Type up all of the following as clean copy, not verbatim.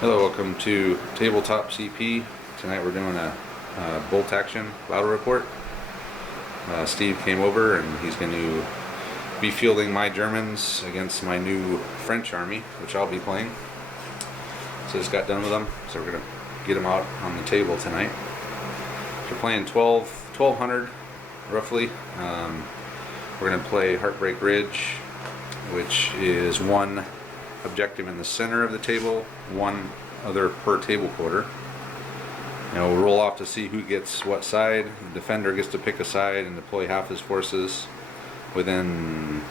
Hello, welcome to Tabletop CP. Tonight we're doing a bolt action battle report. Steve came over and he's going to be fielding my Germans against my new French army, which I'll be playing. So just got done with them, so we're going to get them out on the table tonight. So we're playing 1200 roughly. We're going to play Heartbreak Ridge, which is one objective in the center of the table, one other per table quarter. And we'll roll off to see who gets what side. The defender gets to pick a side and deploy half his forces within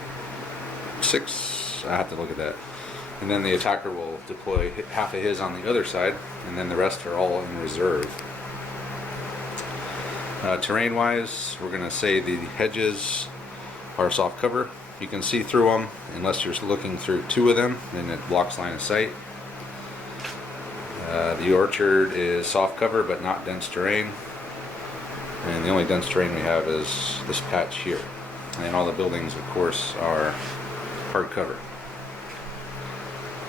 6. I have to look at that. And then the attacker will deploy half of his on the other side, and then the rest are all in reserve. Terrain wise, we're going to say the hedges are soft cover. You can see through them unless you're looking through 2 of them, then it blocks line of sight. The orchard is soft cover but not dense terrain, and the only dense terrain we have is this patch here. And all the buildings, of course, are hard cover.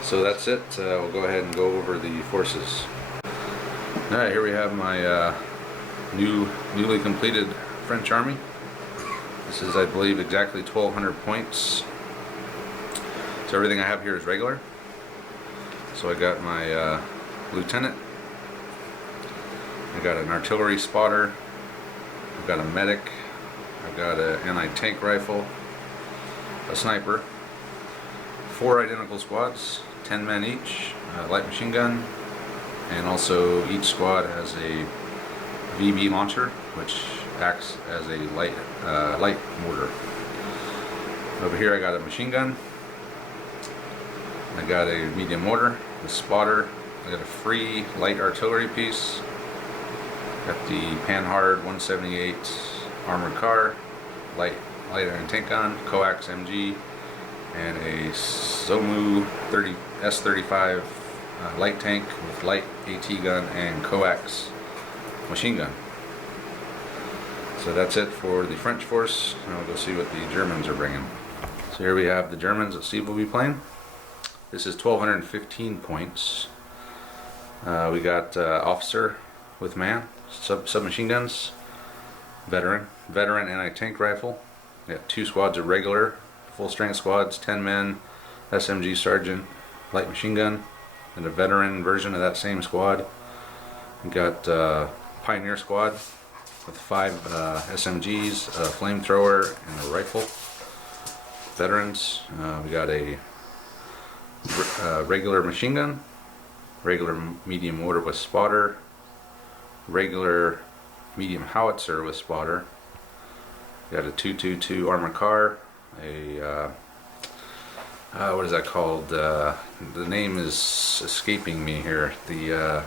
So that's it. We'll go ahead and go over the forces. Alright, here we have my newly completed French army. This is, I believe, exactly 1200 points. So everything I have here is regular. So I got my lieutenant. I got an artillery spotter. I've got a medic. I've got an anti-tank rifle. A sniper. 4 identical squads, 10 men each. Light machine gun. And also each squad has a VB launcher, which acts as a light mortar. Over here I got a machine gun. I got a medium mortar, a spotter. I got a free light artillery piece. Got the Panhard 178 armored car, light iron tank gun, coax MG, and a Somu S35 light tank with light AT gun and coax machine gun. So that's it for the French force. Now we'll go see what the Germans are bringing. So here we have the Germans that Steve will be playing. This is 1215 points. We got officer with man, submachine guns, veteran anti-tank rifle. We got 2 squads of regular, full strength squads, 10 men, SMG sergeant, light machine gun, and a veteran version of that same squad. We got pioneer squad with 5 SMGs, a flamethrower, and a rifle. Veterans, we got a regular machine gun, regular medium mortar with spotter, regular medium howitzer with spotter. We got a 222 armored car, a what is that called? The name is escaping me here. The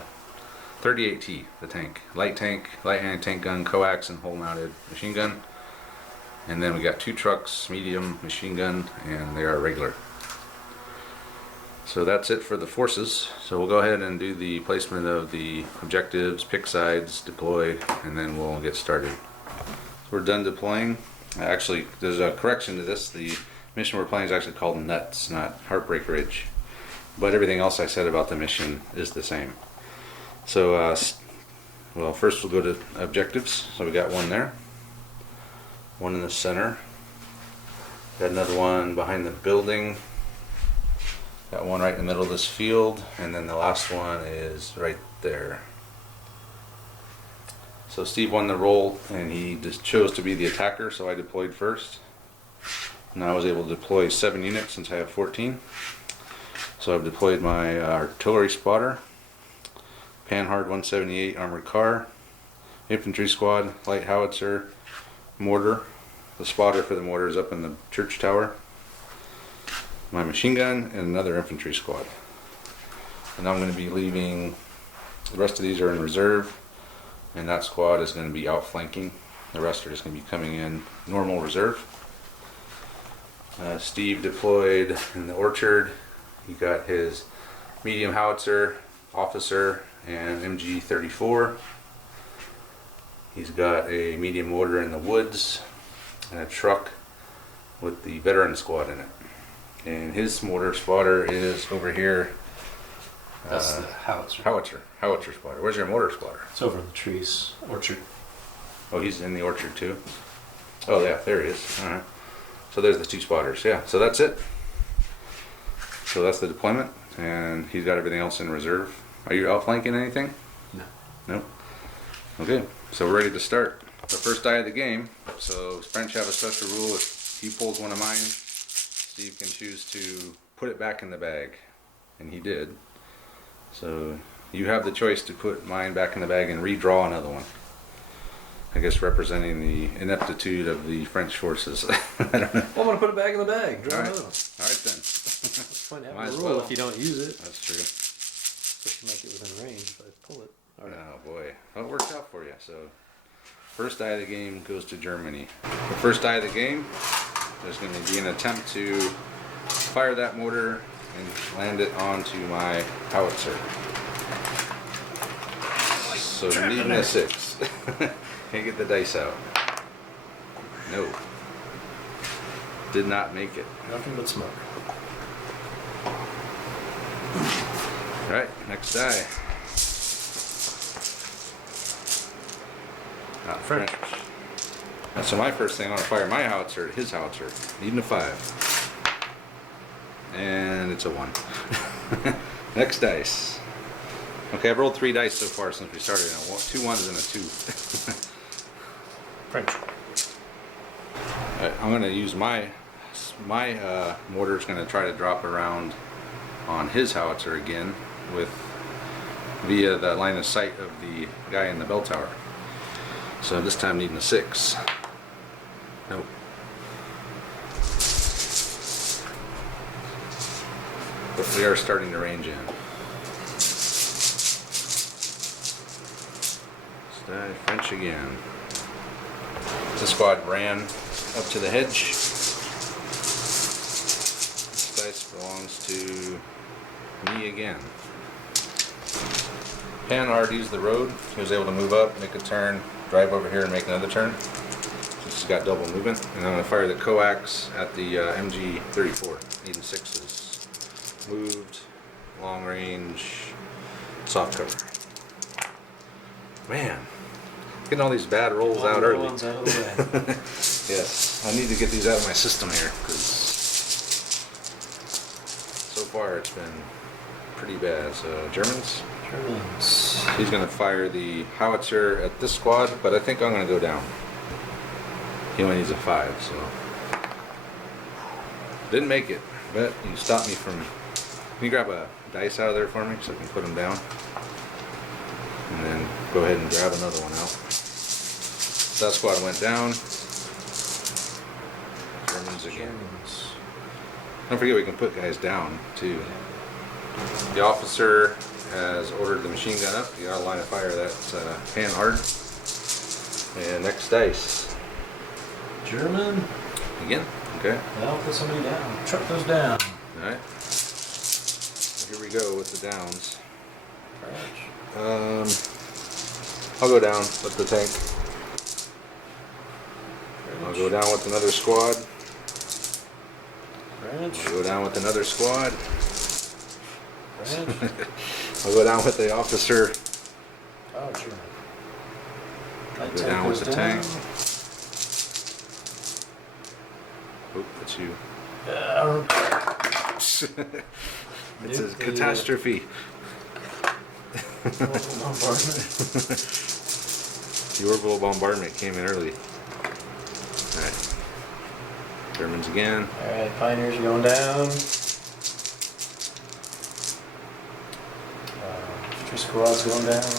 38T, the tank, light anti-tank gun, coax, and hole-mounted machine gun. And then we got 2 trucks, medium machine gun, and they are regular. So that's it for the forces. So we'll go ahead and do the placement of the objectives, pick sides, deploy, and then we'll get started. So we're done deploying. Actually, there's a correction to this. The mission we're playing is actually called Nuts, not Heartbreak Ridge. But everything else I said about the mission is the same. So, well, first we'll go to objectives. So we got one there, one in the center, got another one behind the building, got one right in the middle of this field, and then the last one is right there. So Steve won the role, and he just chose to be the attacker, so I deployed first. And I was able to deploy 7 units since I have 14. So I've deployed my artillery spotter, Panhard 178 armored car, infantry squad, light howitzer, mortar. The spotter for the mortar is up in the church tower. My machine gun, and another infantry squad. And I'm going to be leaving, the rest of these are in reserve, and that squad is going to be outflanking. The rest are just going to be coming in normal reserve. Steve deployed in the orchard. He got his medium howitzer, officer, and MG34. He's got a medium mortar in the woods and a truck with the veteran squad in it. And his mortar spotter is over here. He got his medium howitzer, officer, and MG34. He's got a medium mortar in the woods and a truck with the veteran squad in it. And his mortar spotter is over here. He got his medium howitzer, officer, and MG34. He's got a medium mortar in the woods and a truck with the veteran squad in it. And his mortar spotter is That's the howitzer. Howitzer spotter. Where's your mortar spotter? It's over in the trees. Orchard. Oh, he's in the orchard too? Oh yeah, there he is. Alright. So there's the 2 spotters. Yeah, so that's it. So that's the deployment, and he's got everything else in reserve. Are you outflanking anything? No. No? Okay, so we're ready to start. The first die of the game. So French have a special rule. If he pulls one of mine, Steve can choose to put it back in the bag. And he did. So you have the choice to put mine back in the bag and redraw another one. I guess representing the ineptitude of the French forces. I don't know. Well, I'm going to put it back in the bag. Draw All right. another one. All right then. What's the point of Might having as a rule well. if you don't use it? That's true. Just to make it within range if I pull it. All right. Oh boy. Well, it worked out for you. So first die of the game goes to Germany. The first die of the game, there's going to be an attempt to fire that mortar and land it onto my howitzer. So needing a 6. Can't get the dice out. No. Did not make it. Nothing but smoke. Alright, next die. French. So my first thing, I want to fire my howitzer at his howitzer. Needing a 5. And it's a 1. Next dice. Okay, I've rolled 3 dice so far since we started. 2 1s and a 2. French. I'm going to use my mortar is going to try to drop around on his howitzer again via the line of sight of the guy in the bell tower. So this time needing a 6. Nope. But we are starting to range in. Die French again. The squad ran up to the hedge. This dice belongs to me again. Panhard used the road. He was able to move up, make a turn, drive over here and make another turn. So he's got double movement. And I'm going to fire the coax at the MG-34. Needing 6s. Moved, long range, soft cover. Man, getting all these bad rolls out early. Ones out of the way. Yes, I need to get these out of my system here because so far it's been pretty bad. So Germans. He's going to fire the howitzer at this squad, but I think I'm going to go down. He only needs a 5, so didn't make it. But you stopped me from. Can you grab a dice out of there for me so I can put them down? And then go ahead and grab another one out. That squad went down. Germans again. Don't forget we can put guys down too. The officer has ordered the machine gun up. You gotta line of fire that Panhard. And next dice. German. Again? Okay. Well, put somebody down. Truck those down. Alright. So here we go with the downs. French. I'll go down with the tank. I'll go down with another squad. French. I'll go down with another squad. French. I'll go down with the officer. Oh, German. I'll go down with the tank. Oop, that's you. It's a catastrophe. The orbital bombardment came in early. Alright. Germans again. Alright, Pioneers are going down. 2 squads going down.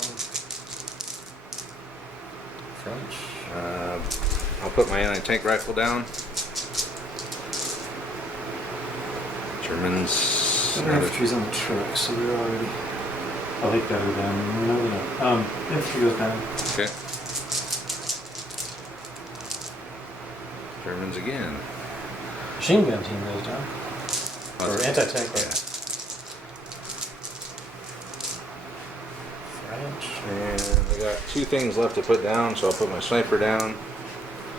French. I'll put my anti-tank rifle down. Germans. Infantry's on the truck, so we're already. I think that go down. No. Infantry goes down. Okay. Germans again. Machine gun team goes down. Or anti-tank. Yeah. French. And I got 2 things left to put down, so I'll put my sniper down.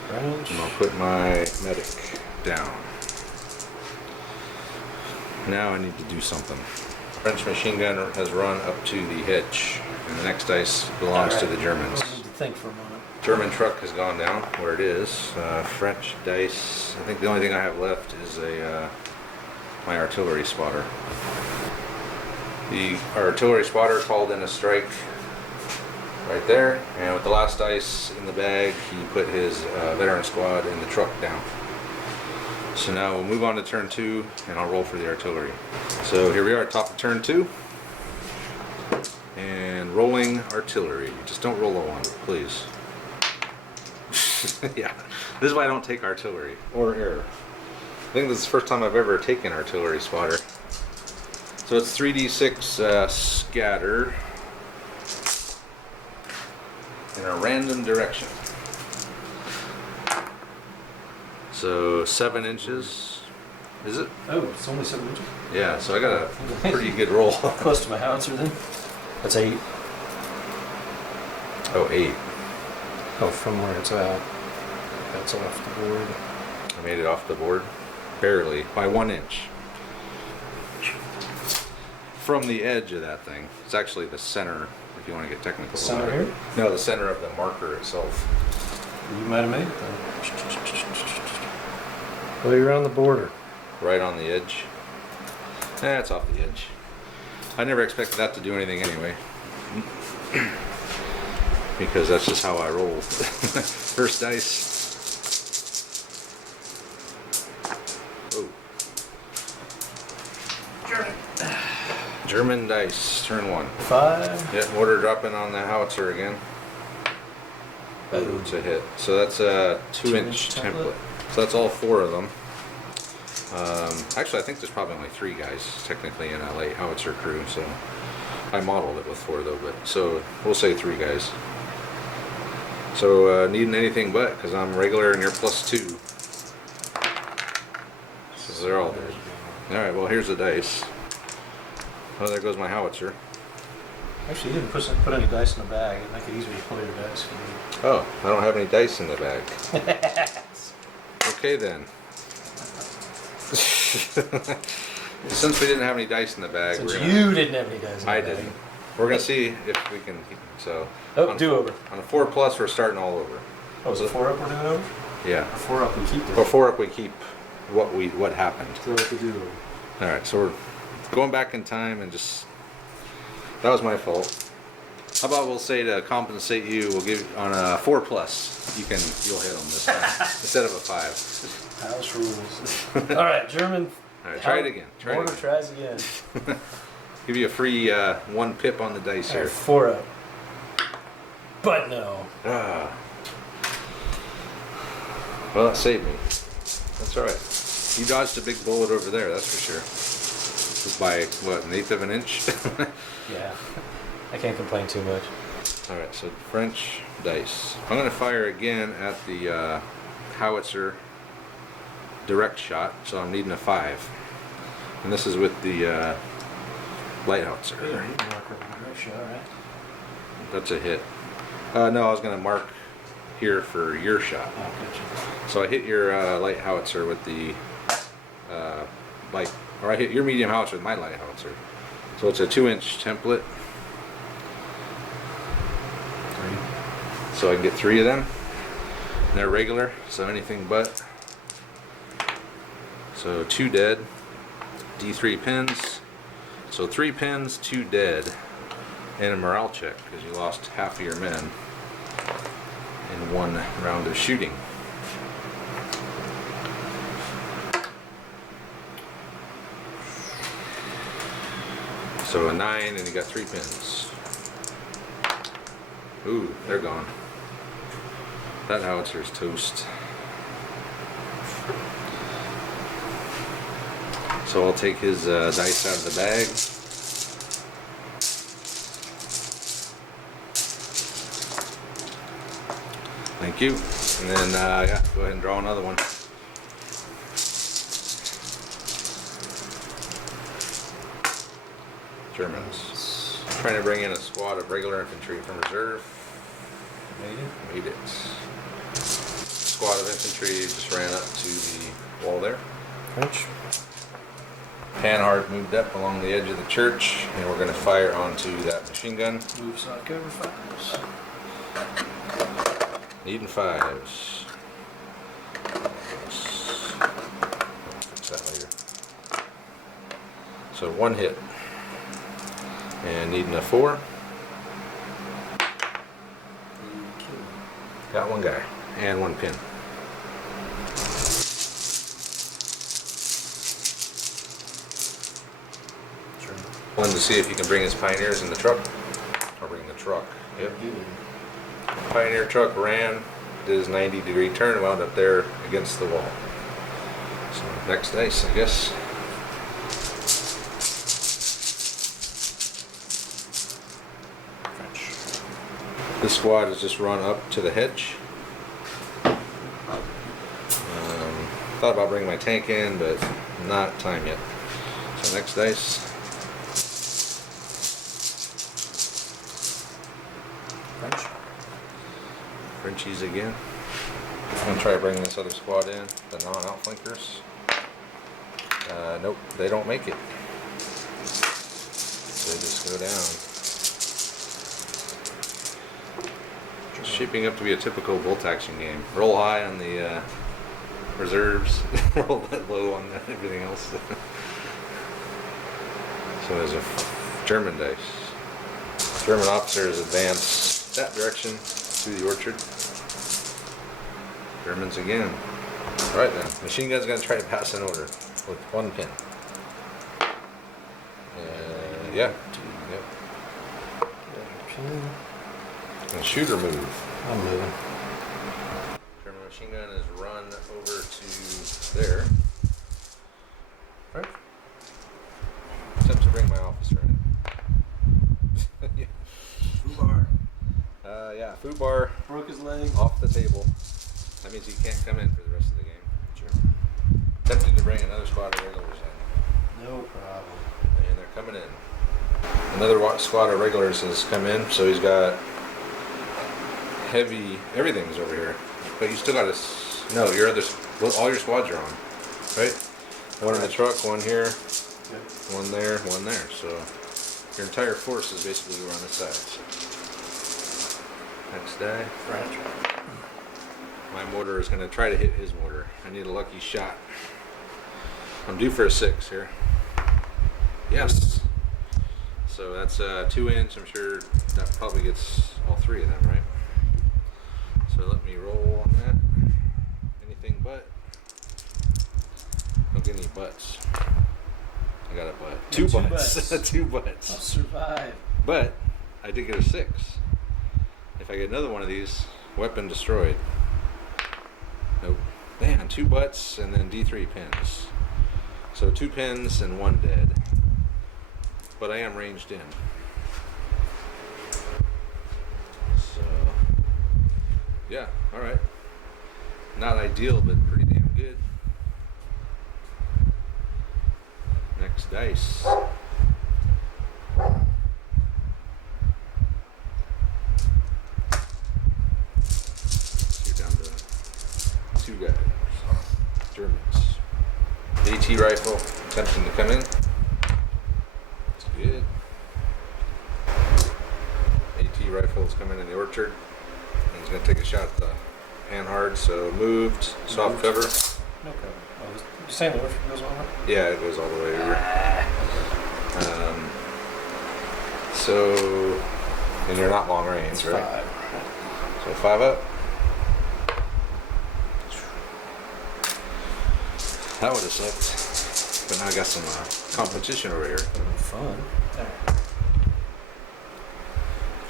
French. And I'll put my medic down. Now I need to do something. French machine gun has run up to the hitch, and the next dice belongs to the Germans. I need to think for a moment. German truck has gone down where it is. French dice. I think the only thing I have left is my artillery spotter. The artillery spotter called in a strike right there, and with the last dice in the bag, he put his veteran squad in the truck down. So now we'll move on to turn 2, and I'll roll for the artillery. So here we are at top of turn 2, and rolling artillery. Just don't roll a 1, please. Yeah, this is why I don't take artillery or air. I think this is the first time I've ever taken artillery spotter. So it's 3d6 scatter in a random direction. So 7 inches. Is it? Oh, it's only 7 inches? Yeah, so I got a pretty good roll. Close to my howitzer then? That's 8. Oh, 8. Oh, from where it's at. That's off the board. I made it off the board. Barely. By 1 inch. From the edge of that thing. It's actually the center, if you want to get technical. The center here? No, the center of the marker itself. You might have made it then. Well, you're on the border. Right on the edge. It's off the edge. I never expected that to do anything anyway. Because that's just how I roll. First dice. Oh. German dice, turn 1. 5. Yeah, mortar dropping on the howitzer again. Oh, it's a hit. So that's a 2-inch template. So that's all 4 of them. Actually, I think there's probably only 3 guys technically in a light howitzer crew. So I modeled it with 4 though, but so we'll say 3 guys. So needing anything but, because I'm regular and you're +2. So they're all dead. All right. Well, here's the dice. Oh, there goes my howitzer. Actually, you didn't put any dice in the bag. It'd make it easier to pull your dice. Oh, I don't have any dice in the bag. Okay then. Since we didn't have any dice in the bag, Since you didn't have any dice in the I bag. didn't. We're gonna see if we can. So. Oh, do over. On a 4+, we're starting all over. Oh, is it 4 up we're doing over? Yeah. 4 up we keep this. Or 4 up, we keep what happened. So what to do over. All right, so we're going back in time and just. That was my fault. How about we'll say to compensate you, we'll give on a 4+. You'll hit them this time instead of a 5. House rules. All right, German. All right, try it again. Mortar tries again. Give you a free 1 pip on the dice All right, here. 4 up. But no. Ah. Well, that saved me. That's all right. You dodged a big bullet over there, that's for sure. Just by what, 1/8 of an inch? Yeah. I can't complain too much. All right, so French dice. I'm going to fire again at the howitzer direct shot, so I'm needing a 5. And this is with the light howitzer. Yeah, you can mark over the shot, right? That's a hit. No, I was going to mark here for your shot. Oh, gotcha. So I hit your light howitzer with the or I hit your medium howitzer with my light howitzer. So it's a 2-inch template. 3. So I can get 3 of them. And they're regular, so anything but. So 2 dead, D3 pins. So 3 pins, 2 dead, and a morale check because you lost half of your men in 1 round of shooting. So a 9, and you got 3 pins. Ooh, they're gone. That howitzer's toast. So I'll take his dice out of the bag. Thank you. And then, yeah, go ahead and draw another one. Germans. Trying to bring in a squad of regular infantry from reserve. Made it. Squad of infantry just ran up to the wall there. French. Panhard moved up along the edge of the church, and we're going to fire onto that machine gun. Move side cover fives. Needing fives. Fix that later. So one hit. And needing a 4. Got one guy. And one pin. One to see if you can bring his Pioneers in the truck. Or bring the truck. Yep. Pioneer truck ran, did his 90-degree turn, wound up there against the wall. So next dice, I guess. French. This squad has just run up to the hedge. Thought about bringing my tank in, but not time yet. So next dice. French. Frenchies again. I'm gonna try bringing this other squad in, the non-outflankers. Nope, they don't make it. They just go down. It's shaping up to be a typical bolt action game. Roll high on the reserves, roll low on everything else. So there's a German dice. German officers advance that direction through the orchard. Germans again. Alright then, machine gun's gonna try to pass an order with one pin. Yeah. Yep. Okay. And shooter move. I'm moving. German machine gun is run over to there. Right. Attempt to bring my officer in. Yeah. Fubar. Yeah, food bar Broke his leg. off the table. That means he can't come in for the rest of the game. Sure. Attempted to bring another squad of regulars in. No problem. And they're coming in. Another squad of regulars has come in, so he's got heavy, everything's over here. But you still got to, no, your other, well, all your squads are on, right? One in the truck, one here, Yep. one there, one there. So your entire force is basically over on this side. Next die. French. My mortar is going to try to hit his mortar. I need a lucky shot. I'm due for a 6 here. Yes. So that's 2 inch. I'm sure that probably gets all 3 of them, right? So let me roll on that. Anything but. Don't get any butts. I got a butt. Two butts. 2 I'll butts. survive. But I did get a 6. If I get another one of these, weapon destroyed. Nope. Man, 2 butts and then D3 pins. So 2 pins and 1 dead. But I am ranged in. So, yeah, alright. Not ideal, but pretty damn good. Next dice. You're down to 2 guys. Germans. AT rifle attempting to come in. That's good. AT rifle is coming in the orchard. And he's going to take a shot at the Panhard, so moved, soft cover. No cover. Oh, you're saying the orchard goes on? Yeah, it goes all the way over. So, and you're not long range, It's right? 5. So 5 up. That would have sucked. But now I got some competition over here. Fun.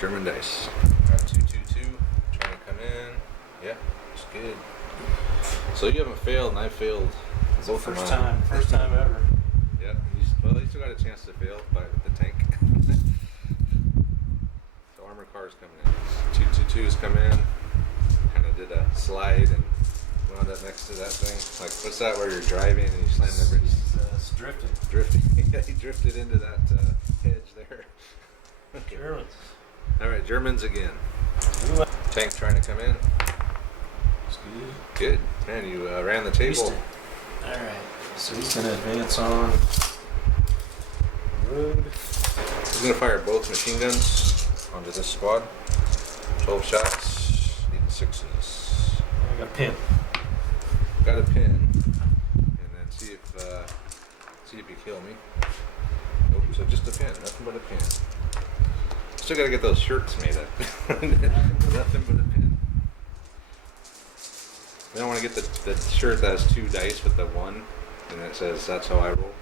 German dice. Got 2-2-2. Trying to come in. Yeah, it's good. So you haven't failed, and I failed It's the both of first mine. time. First time ever. Yeah. Well, you still got a chance to fail with the tank. So armor cars coming in. 2-2-2s come in. Kind of did a slide and wound up next to that thing. Like, what's that where you're driving and you slam the bridge? It's drifting. Drifting. Yeah, he drifted into that hedge there. Okay. Germans. All right, Germans again. Tank trying to come in. It's good. Good. Man, you ran the table. Alright. So he's going to advance on. road. I'm gonna fire both machine guns onto this squad. 12 shots, needing 6s. I got a pin. Got a pin, and then see if you kill me. Nope, so just a pin, nothing but a pin. Still gotta get those shirts made up. Nothing but a pin. I don't want to get the shirt that has 2 dice with the 1, and it says that's how I roll.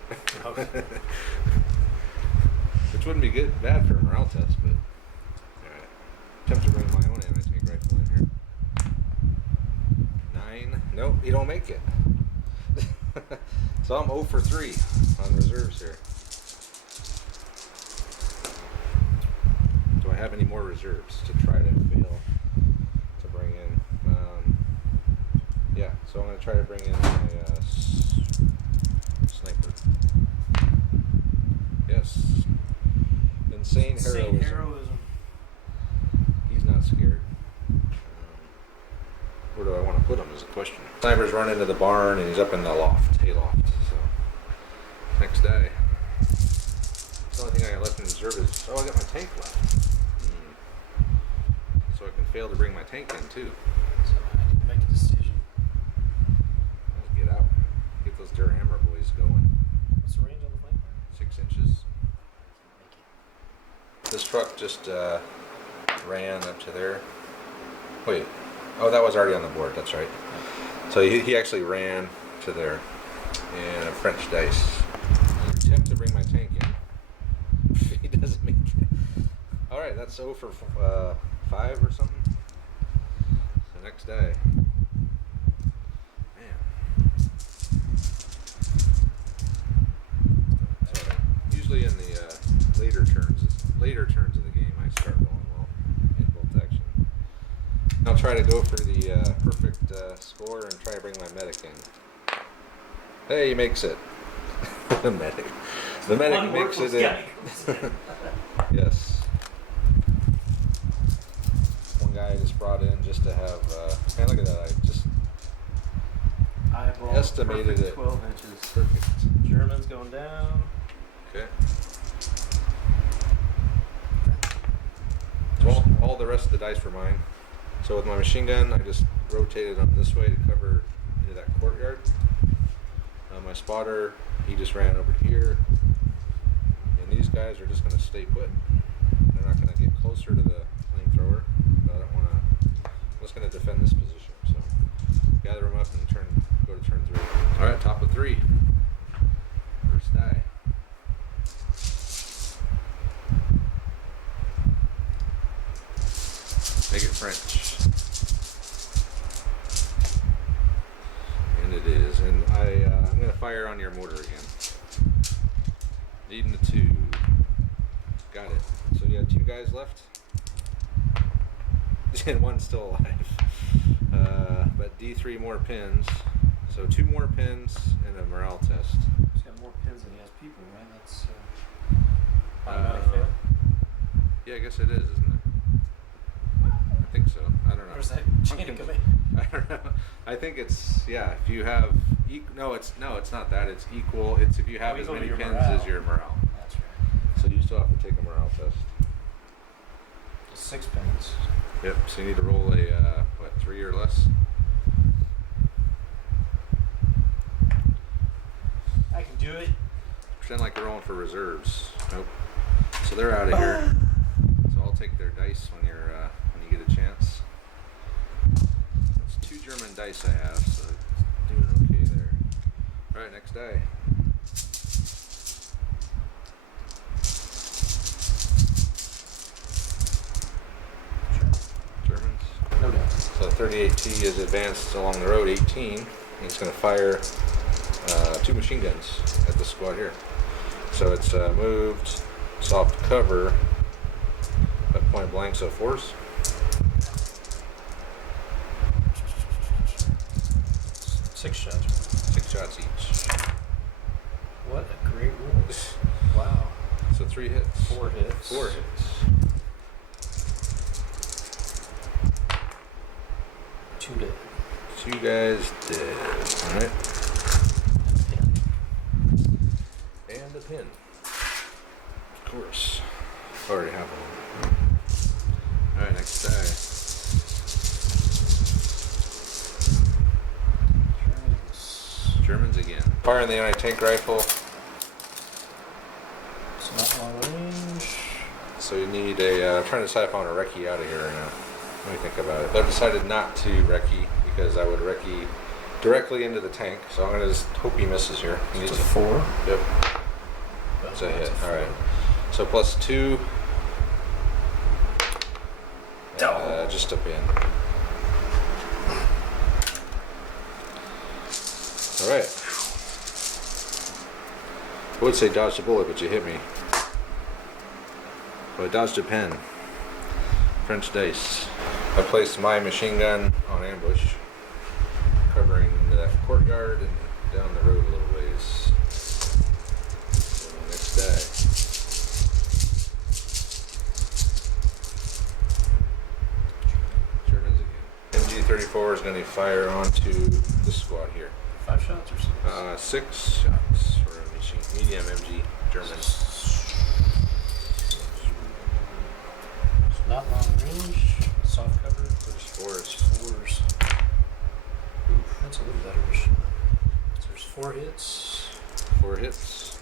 Which wouldn't be bad for a morale test, but alright. Attempt to bring my own anti-tank rifle in here. 9. Nope, you don't make it. So I'm 0 for 3 on reserves here. Do I have any more reserves to try to fail to bring in? Yeah, so I'm going to try to bring in my sniper. Yes. Insane heroism. He's not scared. Where do I want to put him is a question. Sniper's run into the barn and he's up in the loft, hayloft. So next day. The only thing I got left in reserve is I got my tank left. So I can fail to bring my tank in too. So I need to make a decision. Let's get out. Get those deer hammer boys going. What's the range on the flanker? 6 inches. This truck just ran up to there. Wait. Oh, that was already on the board. That's right. So he actually ran to there in a French dice. Attempt to bring my tank in. He doesn't make it. All right, that's 0 for 5 or something. So next day. Man. So usually in the later turns of the game, I start rolling well in bolt action. I'll try to go for the perfect score and try to bring my medic in. Hey, he makes it. The medic makes it in. Yes. One guy I just brought in just to have. Man, look at that! I Eyeball estimated it. 12 inches. Perfect. German's going down. Okay. So all the rest of the dice were mine. So with my machine gun, I just rotated them this way to cover into that courtyard. My spotter, he just ran over here. And these guys are just going to stay put. They're not going to get closer to the flamethrower. But I don't want to. I'm just going to defend this position. So gather them up and go to turn 3. All right, top of 3. First die. Make it French. And it is. And I'm going to fire on your mortar again. Needing the 2. Got it. So you have 2 guys left. And 1's still alive. But D3 more pins. So 2 more pins and a morale test. He's got more pins than he has people, right? That's automatic fail. Yeah, I guess it is, isn't it? I think so. I don't know. Or is that chain of command? I don't know. I think it's if you have no, it's not that. It's equal. It's if you have as many pins as your morale. That's right. So you still have to take a morale test. 6 pins. Yep. So you need to roll a 3 or less. I can do it. Pretend like you're rolling for reserves. Nope. So they're out of here. So I'll take their dice when you get a chance. It's 2 German dice I have, so it's doing okay there. All right, next die. Germans. No doubt. So 38T is advanced along the road, 18. And it's going to fire 2 machine guns at the squad here. So it's moved, soft cover, at point blank, so 4s. 6 shots. 6 shots each. What a great rule. Wow. So 3 hits. 4 hits. 4 hits. 2 dead. 2 guys dead. Alright. And a pin. already have one. Alright, next die. Germans again. Firing the anti-tank rifle. It's not long range. So you need a, I'm trying to decide if I want to recce out of here or not. Let me think about it. But I've decided not to recce because I would recce directly into the tank. So I'm going to just hope he misses here. He It's needs a 4. Yep. That's a hit. Alright. So plus 2. Just a pin. Alright. I would say dodged a bullet, but you hit me. So I dodged a pen. French dice. I placed my machine gun on ambush, covering that courtyard and down the road a little ways. So next die. Germans again. MG34 is going to fire onto this squad here. 5 shots or 6? 6 shots for a machine, medium MG Germans. Not long range. Soft cover. There's 4s. 4s. That's a little better. So there's 4 hits. 4 hits.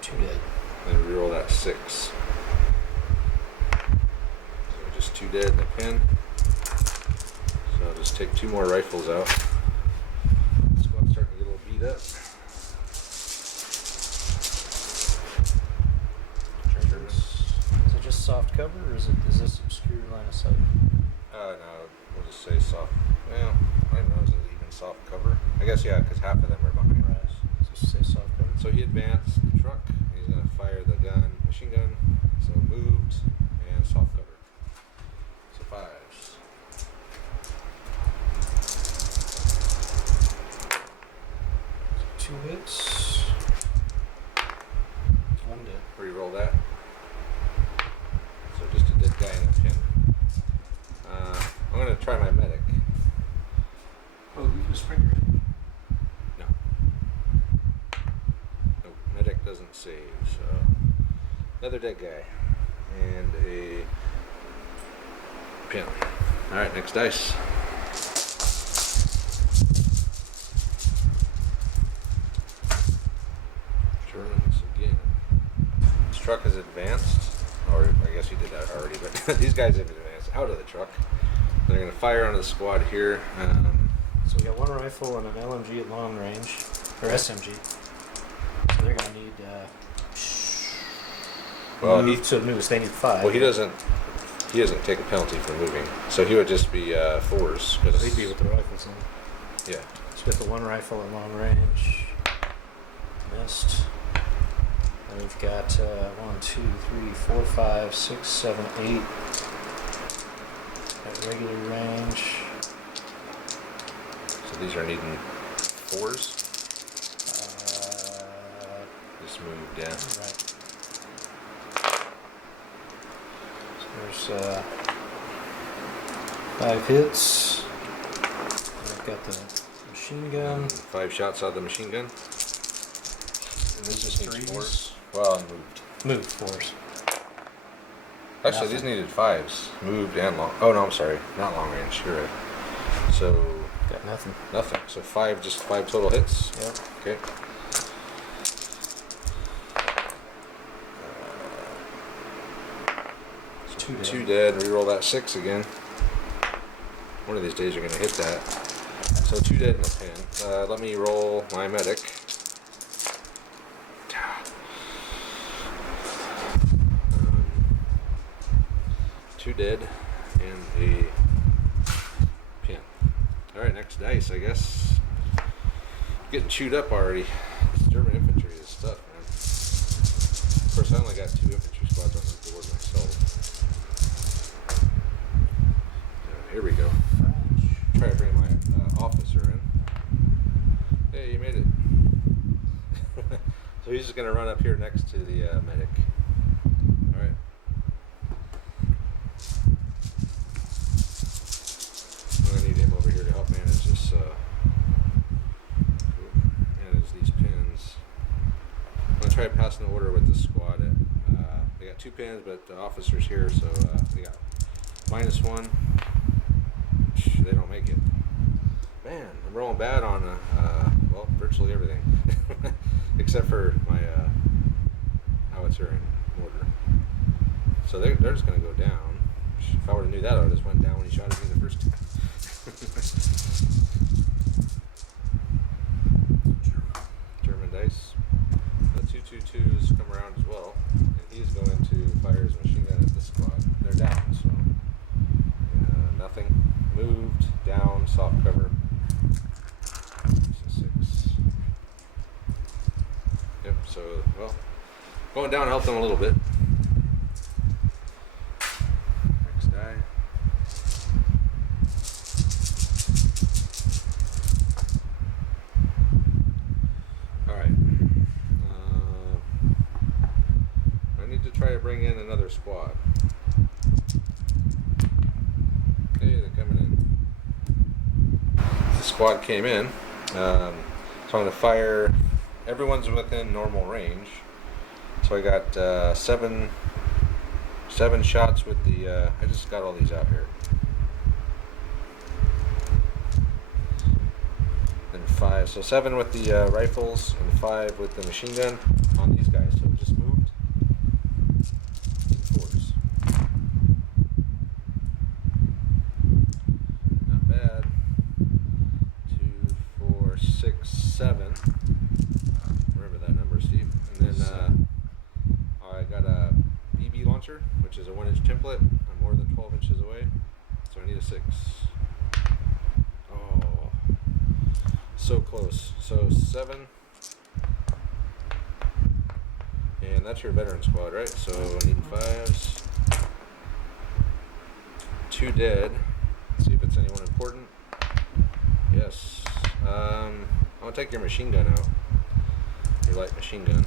2 dead. Then reroll that 6. So just 2 dead and a pin. So I'll just take 2 more rifles out. Squad's starting to get a little beat up. Is it just soft cover, or is this obscure line of sight? No, we'll just say soft. Well, I don't know, is it even soft cover? I guess, yeah, because half of them are behind us. Just say soft cover. So he advanced the truck. He's going to fire the gun, machine gun. So moved and soft cover. So 5s. So 2 hits. 1 dead. Reroll that. So just a dead guy and a pin. I'm going to try my medic. Oh, you can spring your hit. No. Nope, medic doesn't save, so another dead guy. And a pin. Alright, next dice. Germans again. This truck is advanced. Or I guess he did that already, but these guys have advanced out of the truck. They're going to fire onto the squad here. So we got 1 rifle and an LMG at long range, or SMG. So they're gonna need. Well, to move. They need 5. Well, he doesn't take a penalty for moving, so he would just be 4s. So he'd be with the rifles then. Yeah. So with the 1 rifle at long range, missed. And we've got 1, 2, 3, 4, 5, 6, 7, 8 at regular range. So these are needing 4s. Just moved down. Right. So there's 5 hits. And I've got the machine gun. And 5 shots out of the machine gun. And these Just are needs 3s. 4s. Well, and moved. Moved 4s. Actually, these needed 5s. Moved and long. Oh no, I'm sorry. Not long range. You're right. So Got nothing. nothing. So 5, just 5 total hits. Yep. Okay. So 2 dead. 2 dead. Reroll that 6 again. One of these days you're gonna hit that. So 2 dead and a pin. Let me roll my medic. 2 dead and a pin. Alright, next dice, I guess. Getting chewed up already. This German infantry is tough, man. Of course, I only got 2 infantry squads on the board myself. Here we go. Try to bring my officer in. Hey, you made it. So he's just going to run up here next to the medic. Alright. I'm going to need him over here to help manage this. Manage these pins. I'm going to try passing the order with the squad at got 2 pins, but the officer's here, so we got -1. They don't make it. Man, I'm rolling bad on well, virtually everything, except for my howitzer and mortar. So they're just gonna go down. If I would have knew that, I would have just went down when he shot at me the first time. German dice. The 222s come around as well, and he's going to fire his machine gun at this squad. They're down, so nothing. Moved, down, soft cover. 6. Yep, so, well, going down helped them a little bit. Next die. Alright. I need to try to bring in another squad. Hey, they're coming in. The squad came in, so I'm going to fire. Everyone's within normal range, so I got 7 shots with the. I just got all these out here, and 5. So 7 with the rifles and 5 with the machine gun on these guys. So it just moved. 4s. Not bad. 2, 4, 6, 7. Remember that number, Steve. And then I got a BB launcher, which is a 1-inch template. I'm more than 12 inches away, so I need a 6. Oh, so close. So 7. And that's your veteran squad, right? So I need 5s. 2 dead. Let's see if it's anyone important. Yes. I'll take your machine gun out. Your light machine gun.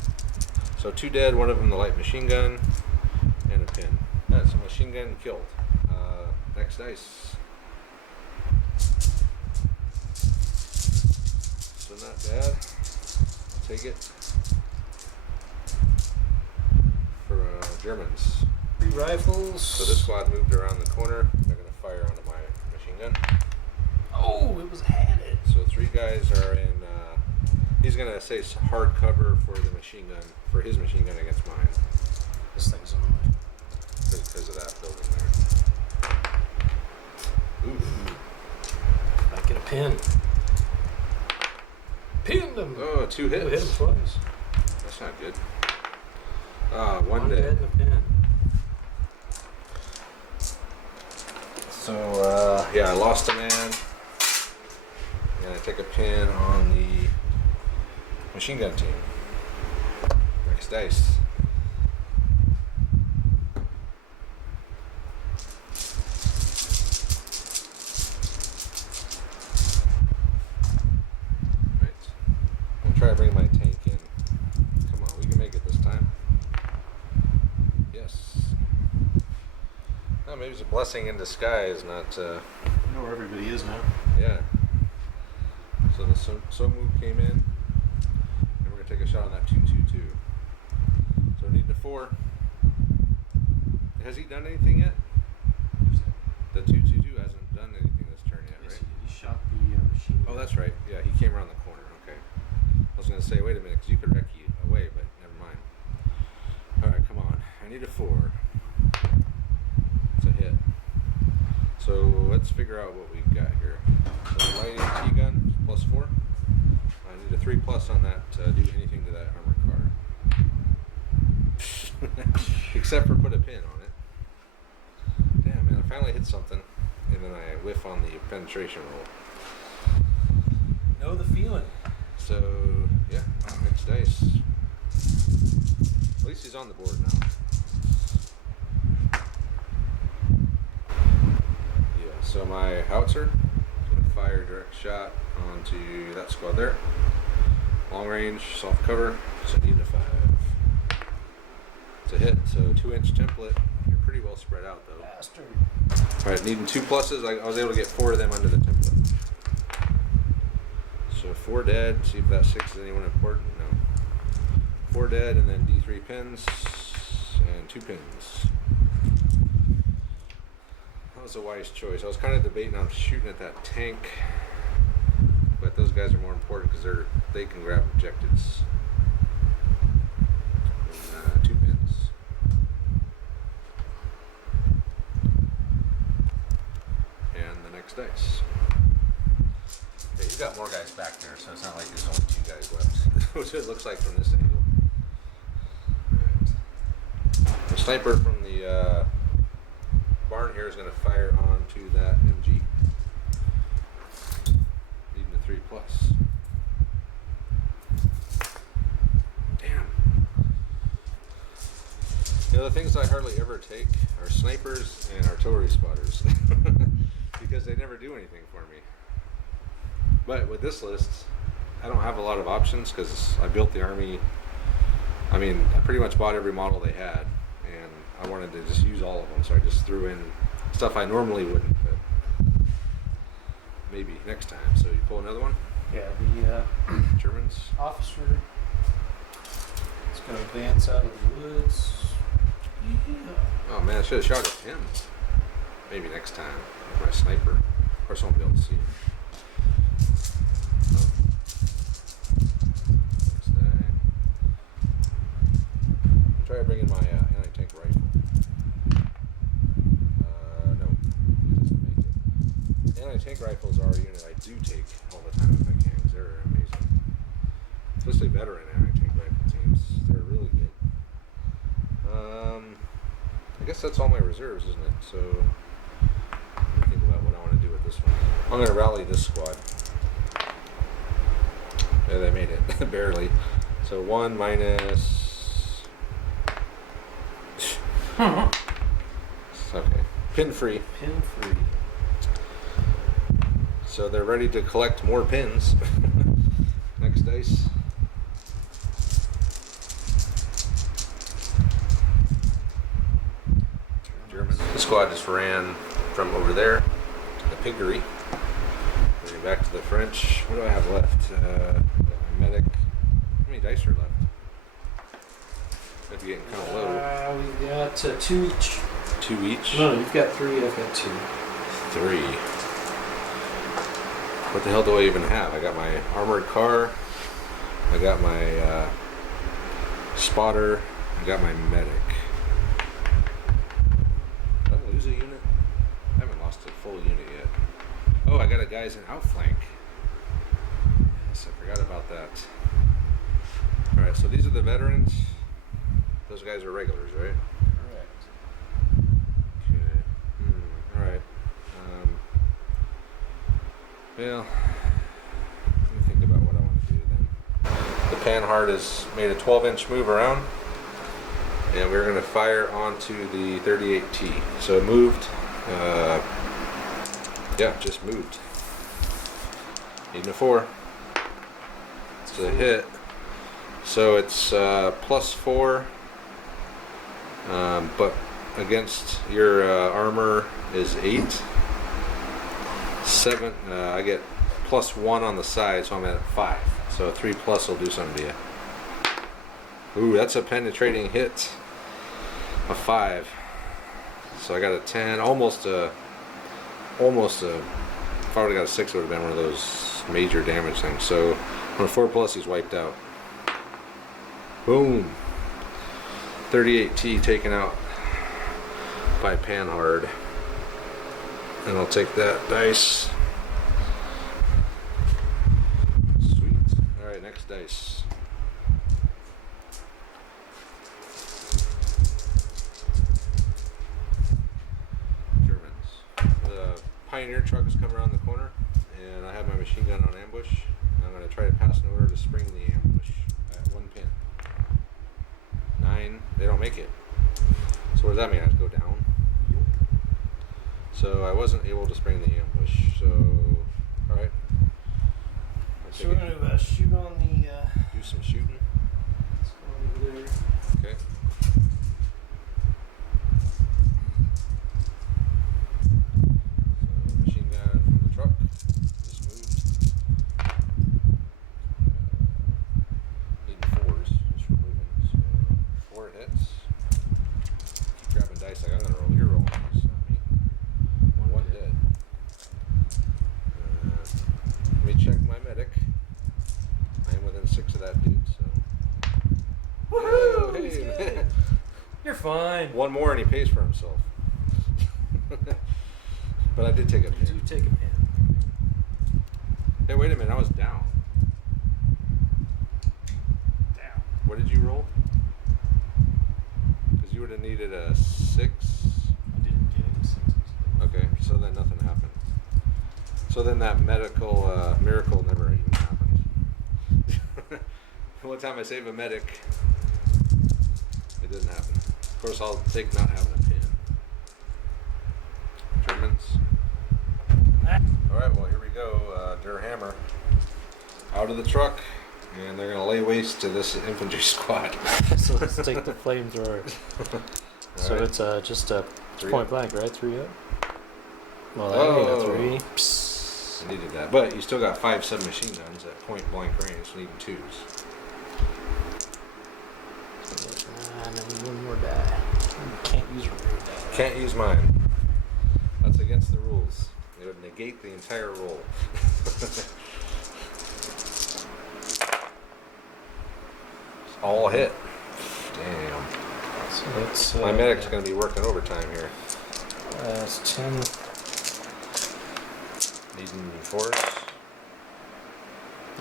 So 2 dead, 1 of them the light machine gun, and a pin. That's a machine gun killed. Next dice. So not bad. I'll take it. For Germans. 3 rifles. So this squad moved around the corner. They're going to fire onto my machine gun. Oh, it was had it. So 3 guys are in. He's going to say hard cover for the machine gun, for his machine gun against mine. This thing's on. Because of that building there. Ooh. Might get a pin. Pinned him. Oh, 2 hits. 2 hit him twice. That's not good. 1 dead dead. and a pin. So, yeah, I lost a man. And I take a pin on the machine gun team. Next dice. Right. I'll try to bring my tank in. Come on, we can make it this time. Yes. Oh, maybe it's a blessing in disguise, not. You know where everybody is now. Yeah. So the Somu came in, and we're gonna take a shot on that 222. So we need the 4. Has he done anything yet? The 222 hasn't done anything this turn yet, Yes, right? he shot the machine gun. Oh, that's right. Yeah, he came around the corner. Okay. I was gonna say, wait a minute, because you could wreck you away, but never mind. All right, come on. I need a 4. It's a hit. So let's figure out what we've got here. So lighting T-gun, +4. I need a 3+ on that to do anything to that armored car. Except for put a pin on it. Damn, man, I finally hit something. And then I whiff on the penetration roll. Know the feeling. So, yeah, next dice. At least he's on the board now. Yeah, so my howitzer is going to fire direct shot onto that squad there. Long range, soft cover, so I need a 5. It's a hit, so 2-inch template. You're pretty well spread out though. Bastard. Alright, needing 2 pluses, I was able to get 4 of them under the template. So 4 dead, see if that 6 is anyone important. No. 4 dead, and then D3 pins, and 2 pins. That was a wise choice. I was kind of debating on shooting at that tank, but those guys are more important because they can grab objectives. And, 2 pins. And the next dice. Okay, you've got more guys back there, so it's not like there's only 2 guys left, which it looks like from this angle. Right. The sniper from the barn here is going to fire onto that MG, leading to 3+. Damn. You know, the things I hardly ever take are snipers and artillery spotters because they never do anything for me. But with this list, I don't have a lot of options because I built the army. I mean, I pretty much bought every model they had, and I wanted to just use all of them, so I just threw in stuff I normally wouldn't, but maybe next time. So you pull another one? Yeah, the Germans? officer is going to advance out of the woods. Yeah. Oh man, I should have shot at him. Maybe next time with my sniper. Of course I won't be able to see him. Try bringing my anti-tank rifle. No, it doesn't make it. Anti-tank rifles are a unit I do take all the time if I can, because they're amazing. Especially veteran anti-tank rifle teams. They're really good. I guess that's all my reserves, isn't it? So, let me think about what I want to do with this one. I'm going to rally this squad. Yeah, they made it. Barely. So 1 minus... Okay. Pin free. Pin free. So they're ready to collect more pins. Next dice. German. The squad just ran from over there to the piggery. Moving back to the French. What do I have left? My medic. How many dice are left? Might be getting kind of low. We've got 2 each. 2 each? No, you've got 3, I've got 2. 3. What the hell do I even have? I got my armored car. I got my spotter. I got my medic. Did I lose a unit? I haven't lost a full unit yet. Oh, I got a guy's in outflank. Yes, I forgot about that. Alright, so these are the veterans. Those guys are regulars, right? Correct. Okay. Alright. Well, let me think about what I want to do then. The Panhard has made a 12-inch move around, and we're going to fire onto the 38T. So it moved. Yeah, just moved. Needing a 4. It's a hit. So it's +4. But against your armor is 8. 7. I get +1 on the side, so I'm at 5. So a 3+ will do something to you. Ooh, that's a penetrating hit. A 5. So I got a 10. Almost a. If I would have got a 6, it would have been one of those major damage things. So on a 4+, he's wiped out. Boom. 38T taken out by Panhard. And I'll take that dice. Sweet. Alright, next dice. Germans. The Pioneer truck has come around the corner, and I have my machine gun on ambush. And I'm going to try to pass an order to spring the ambush at 1 pin. 9, they don't make it. So what does that mean? I have to go down? So I wasn't able to spring the ambush. So, alright. So we're going to shoot on the... do some shooting. Let's go over there. Okay. So machine gun from the truck. Just moved. Needing 4s just for moving. So 4 hits. fine. One more and he pays for himself. But I did take a You pin. do take a pin. Hey, wait a minute. I was down. Down. What did you roll? Because you would have needed a 6. I didn't get any sixes. Okay, so then nothing happened. So then that miracle never even happened. One time I save a medic, it didn't happen. Of course, I'll take not having a pin. Germans. All right, well, here we go. Der Hammer out of the truck, and they're going to lay waste to this infantry squad. So let's take the flamethrower. So right. it's just a Three point up. blank, right? 3 up? Well, there you Oh. go, 3. Psst. I needed that. But you still got 5 submachine guns at point blank range, so you need 2s. And then one more die. You can't use a rear die. Can't use mine. That's against the rules. It would negate the entire roll. All hit. Damn. So that's My medic's going to be working overtime here. that's 10. Needing force.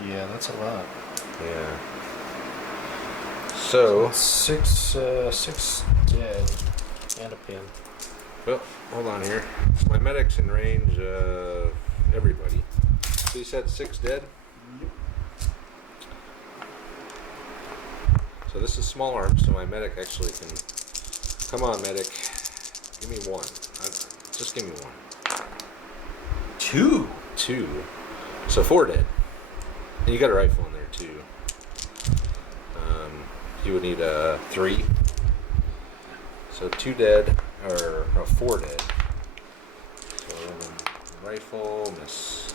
Yeah, that's a lot. Yeah. So, 6 dead and a pin. well, hold on here. My medic's in range of everybody. So you said 6 dead? So this is small arms, so my medic actually can... Come on, medic. Give me 1. Just give me 1. 2. 2. So 4 dead. And you got a rifle in there, too. You would need a 3. So 2 dead, or 4 dead. So rifle, miss.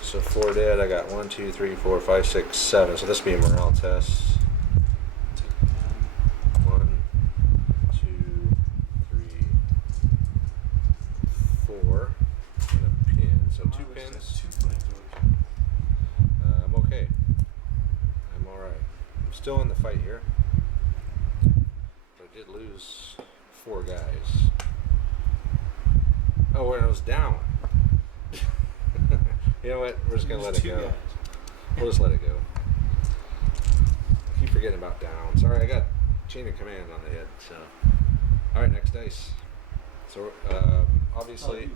So 4 dead, I got 1, 2, 3, 4, 5, 6, 7. So this would be a morale test. 1, 2, 3, 4. And a pin. So 2 pins. I'm okay. I'm alright. I'm still in the fight here. But I did lose 4 guys. Oh, and I was down. You know what? We're just going to let it go. We'll just let it go. I keep forgetting about down. Sorry, I got chain of command on the head. So, alright, next dice. So, obviously,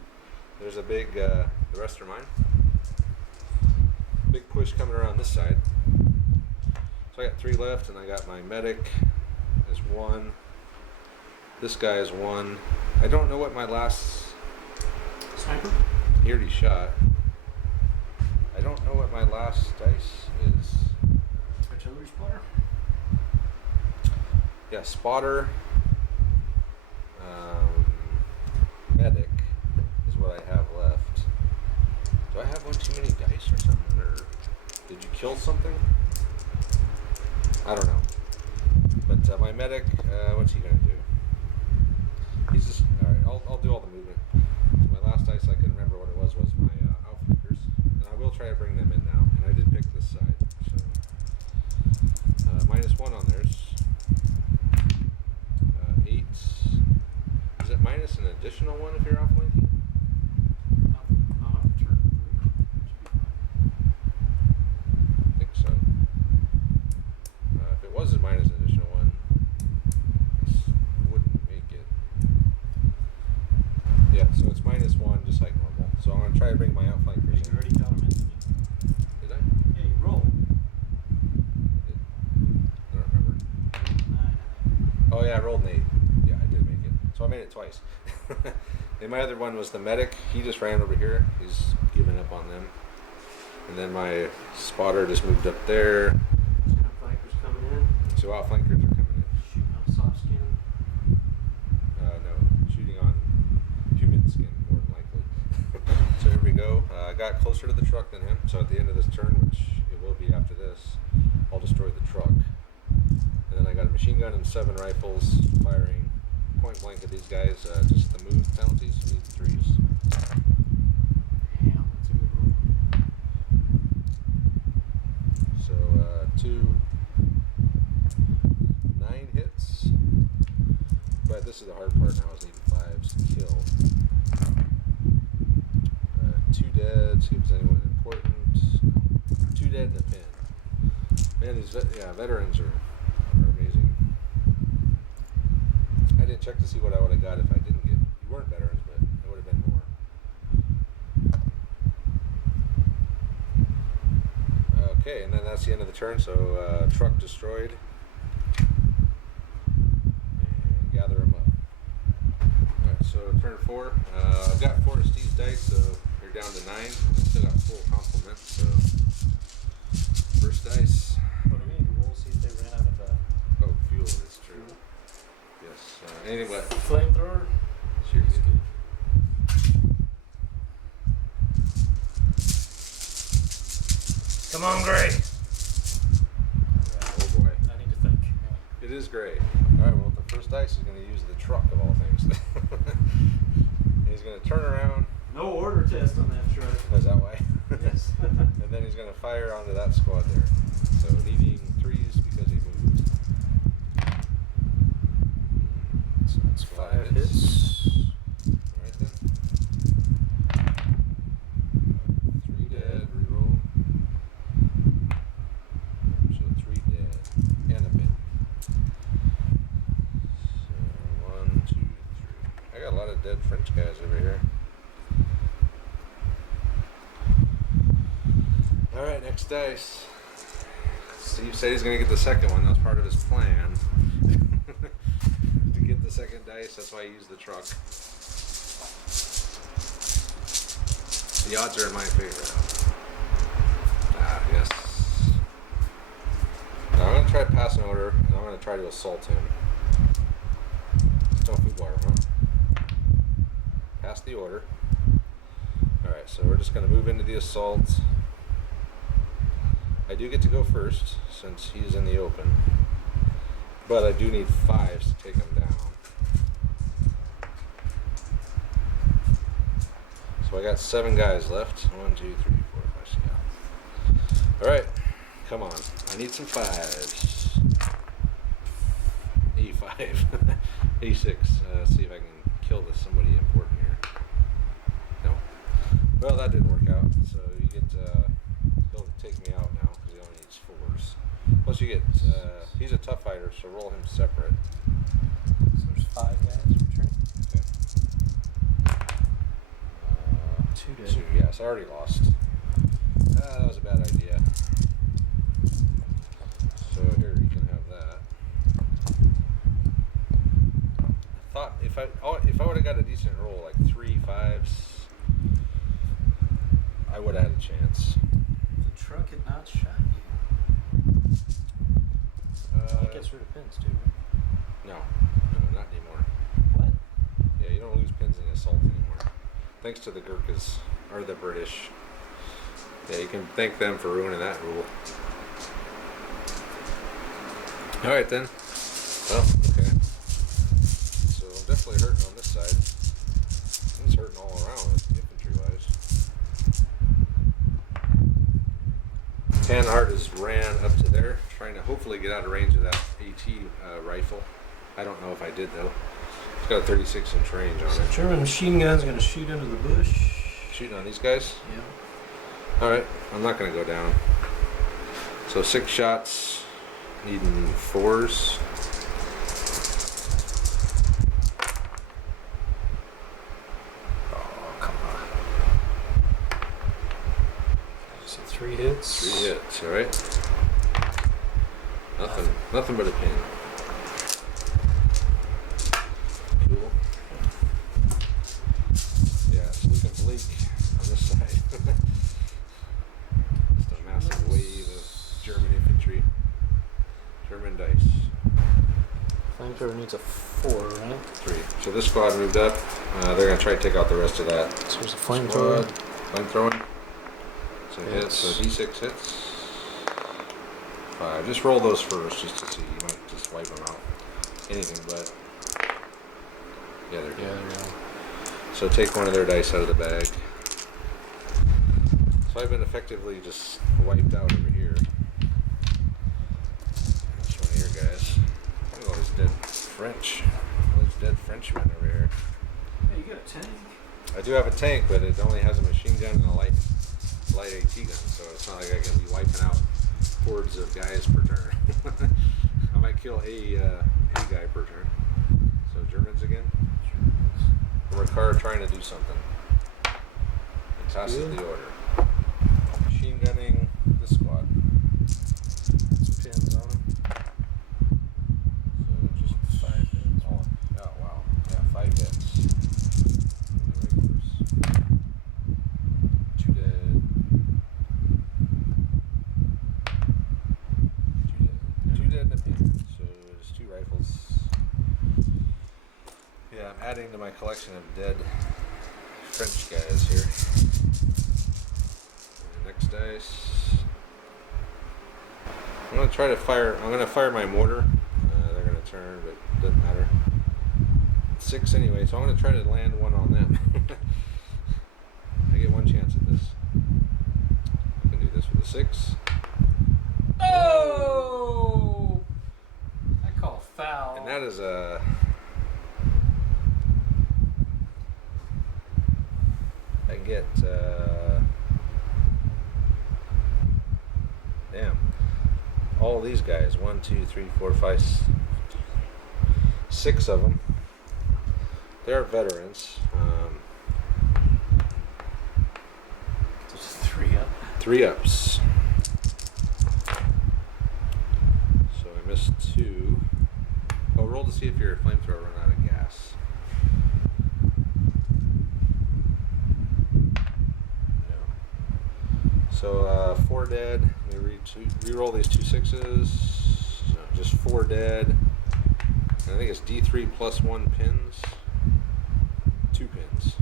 there's a big, the rest are mine. Big push coming around this side. So I got 3 left, and I got my medic as 1. This guy is 1. I don't know what my last... Sniper? He already shot. I don't know what my last dice is. Artillery spotter? Yeah, spotter. Medic is what I have left. Do I have one too many dice or something? Or did you kill something? I don't know. But my medic, what's he gonna do? He's just alright. I'll do all the movement. My last dice, I couldn't remember what it was my outflickers, and I will try to bring them in now. And I did pick this side, so -1 on theirs. 8. Is it minus an additional 1 if you're outflanking? I think so. If it was a minus an additional 1, this wouldn't make it. Yeah, so it's -1 just like normal. So I'm going to try to bring my outflankers in. already got him into me. Did I? Yeah, you roll. I don't remember. Oh yeah, I rolled an 8. Yeah, I did make it. So I made it twice. And my other one was the medic. He just ran over here. He's giving up on them. And then my spotter just moved up there. Outflankers coming in. So outflankers are coming in. Shooting on soft skin. No, shooting on human skin more than likely. So here we go. I got closer to the truck than him. So at the end of this turn, which it will be after this, I'll destroy the truck. And then I got a machine gun and 7 rifles firing point blank at these guys. Just the move penalties, you need 3s. Damn, that's a good roll. So 2, 9 hits. Let's see if there's anyone important. 2 dead and a pin. Man, these veterans are amazing. I didn't check to see what I would have got if I didn't get. You weren't veterans, but it would have been more. Okay, and then that's the end of the turn. So truck destroyed. And gather them up. Alright, so turn 4. I've got 4 of Steve's dice, so you're down to 9. I still got full complement, so first dice. What do we need to roll? See if they ran out of Oh, fuel, that's true. Yes. Anything but flamethrower. sure. That's good. Come on, Gray. Oh boy. I need to think. It is great. Alright, well, the first dice is going to use the truck of all things. He's going to turn around. No order test on that truck. Is that why? Yes. And then he's going to fire onto that squad there. So needing 3s because he moved. So that's 5 hits. Alright then. 3 dead, reroll. So 3 dead. And a pin. So 1, 2, 3. I got a lot of dead French guys over here. Alright, next dice. Steve said he's going to get the second one. That was part of his plan. To get the second dice, that's why I used the truck. The odds are in my favor. Ah, yes. Now I'm going to try to pass an order, and I'm going to try to assault him. Don't food water, huh? Pass the order. Alright, so we're just going to move into the assault. I do get to go first, since he's in the open. But I do need 5s to take him down. So I got 7 guys left. 1, 2, 3, 4, 5, 6. Alright, come on. I need some 5s. 85. 86. Let's see if I can kill somebody important here. No. Well, that didn't work out. So you get, he'll take me out now because he only needs 4s. Plus you get, he's a tough fighter, so roll him separate. So there's 5 guys returning. Okay. 2 dead. 2, yes, I already lost. That was a bad idea. So here, you can have that. I thought if I would have got a decent roll, like 3 5s, I would have had a chance. The truck had not shot you. That gets rid of pins too, right? No, not anymore. What? Yeah, you don't lose pins in assault anymore. Thanks to the Gurkhas, or the British. Yeah, you can thank them for ruining that rule. Alright then. Well, okay. So I'm definitely hurting on this side. I'm just hurting all around, infantry-wise. Panhard has ran up to there, trying to hopefully get out of range of that AT rifle. I don't know if I did though. It's got a 36-inch range on it. German machine gun's gonna shoot into the bush. Shooting on these guys? Yeah. Alright, I'm not going to go down. So 6 shots, needing 4s. Oh, come on. So 3 hits. 3 hits, alright? Nothing but a pin. Cool. Yeah, it's looking bleak on this side. Just a massive wave of German infantry. German dice. Flamethrower needs a 4, right? 3. So this squad moved up. They're going to try to take out the rest of that. So there's a flamethrower. Flamethrowing. Some hits. So D6 hits. 5. Just roll those first just to see. You might just wipe them out. Anything but. Yeah, they're good. Yeah. So take one of their dice out of the bag. So I've been effectively just wiped out over here. That's one of your guys. Look at all these dead French. All these dead Frenchmen over here. Hey, you got a tank? I do have a tank, but it only has a machine gun and a light light AT gun, so it's not like I can be wiping out hordes of guys per turn. I might kill a guy per turn. So Germans again. Ricard trying to do something. He passes the order. Machine gunning this squad. Some pins on them. So just 5 hits. Oh wow. Yeah, 5 hits. Regulars. 2 dead. 2 dead and a pin. So there's 2 rifles. Yeah, I'm adding to my collection of dead French guys here. And next dice. I'm gonna try to fire. I'm gonna fire my mortar. They're gonna turn, but it doesn't matter. 6 anyway, so I'm gonna try to land one on them. I get one chance at this. I can do this with a 6. Oh! I call foul. And that is a. I get. Damn. All these guys. 1, 2, 3, 4, 5, 6 of them. They're veterans. There's 3 up. 3 ups. So I missed 2. Oh, roll to see if your flamethrower run out of gas. No. So 4 dead. Let me re-roll these 2 6s. No, just 4 dead. And I think it's D3 plus 1 pins. 2 pins.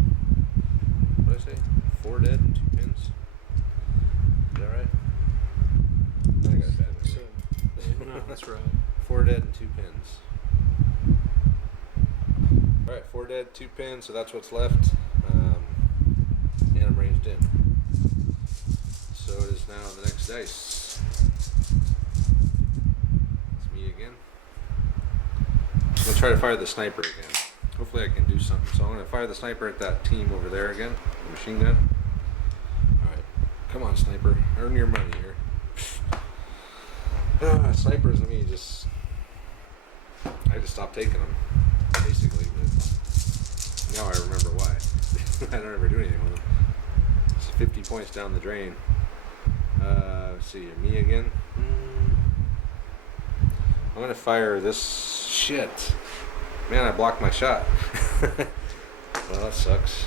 What did I say? 4 dead and 2 pins. Is that right? I got a bad memory. No, that's right. 4 dead and 2 pins. Alright, 4 dead, 2 pins, so that's what's left. And I'm ranged in. So it is now the next dice. It's me again. I'm going to try to fire the sniper again. Hopefully I can do something. So I'm going to fire the sniper at that team over there again. The machine gun. Alright, come on sniper. Earn your money here. Snipers, I mean, I just stopped taking them, basically, but now I remember why. I don't ever do anything with them. It's 50 points down the drain. Let's see, me again. I'm gonna fire this shit. Man, I blocked my shot. Well, that sucks.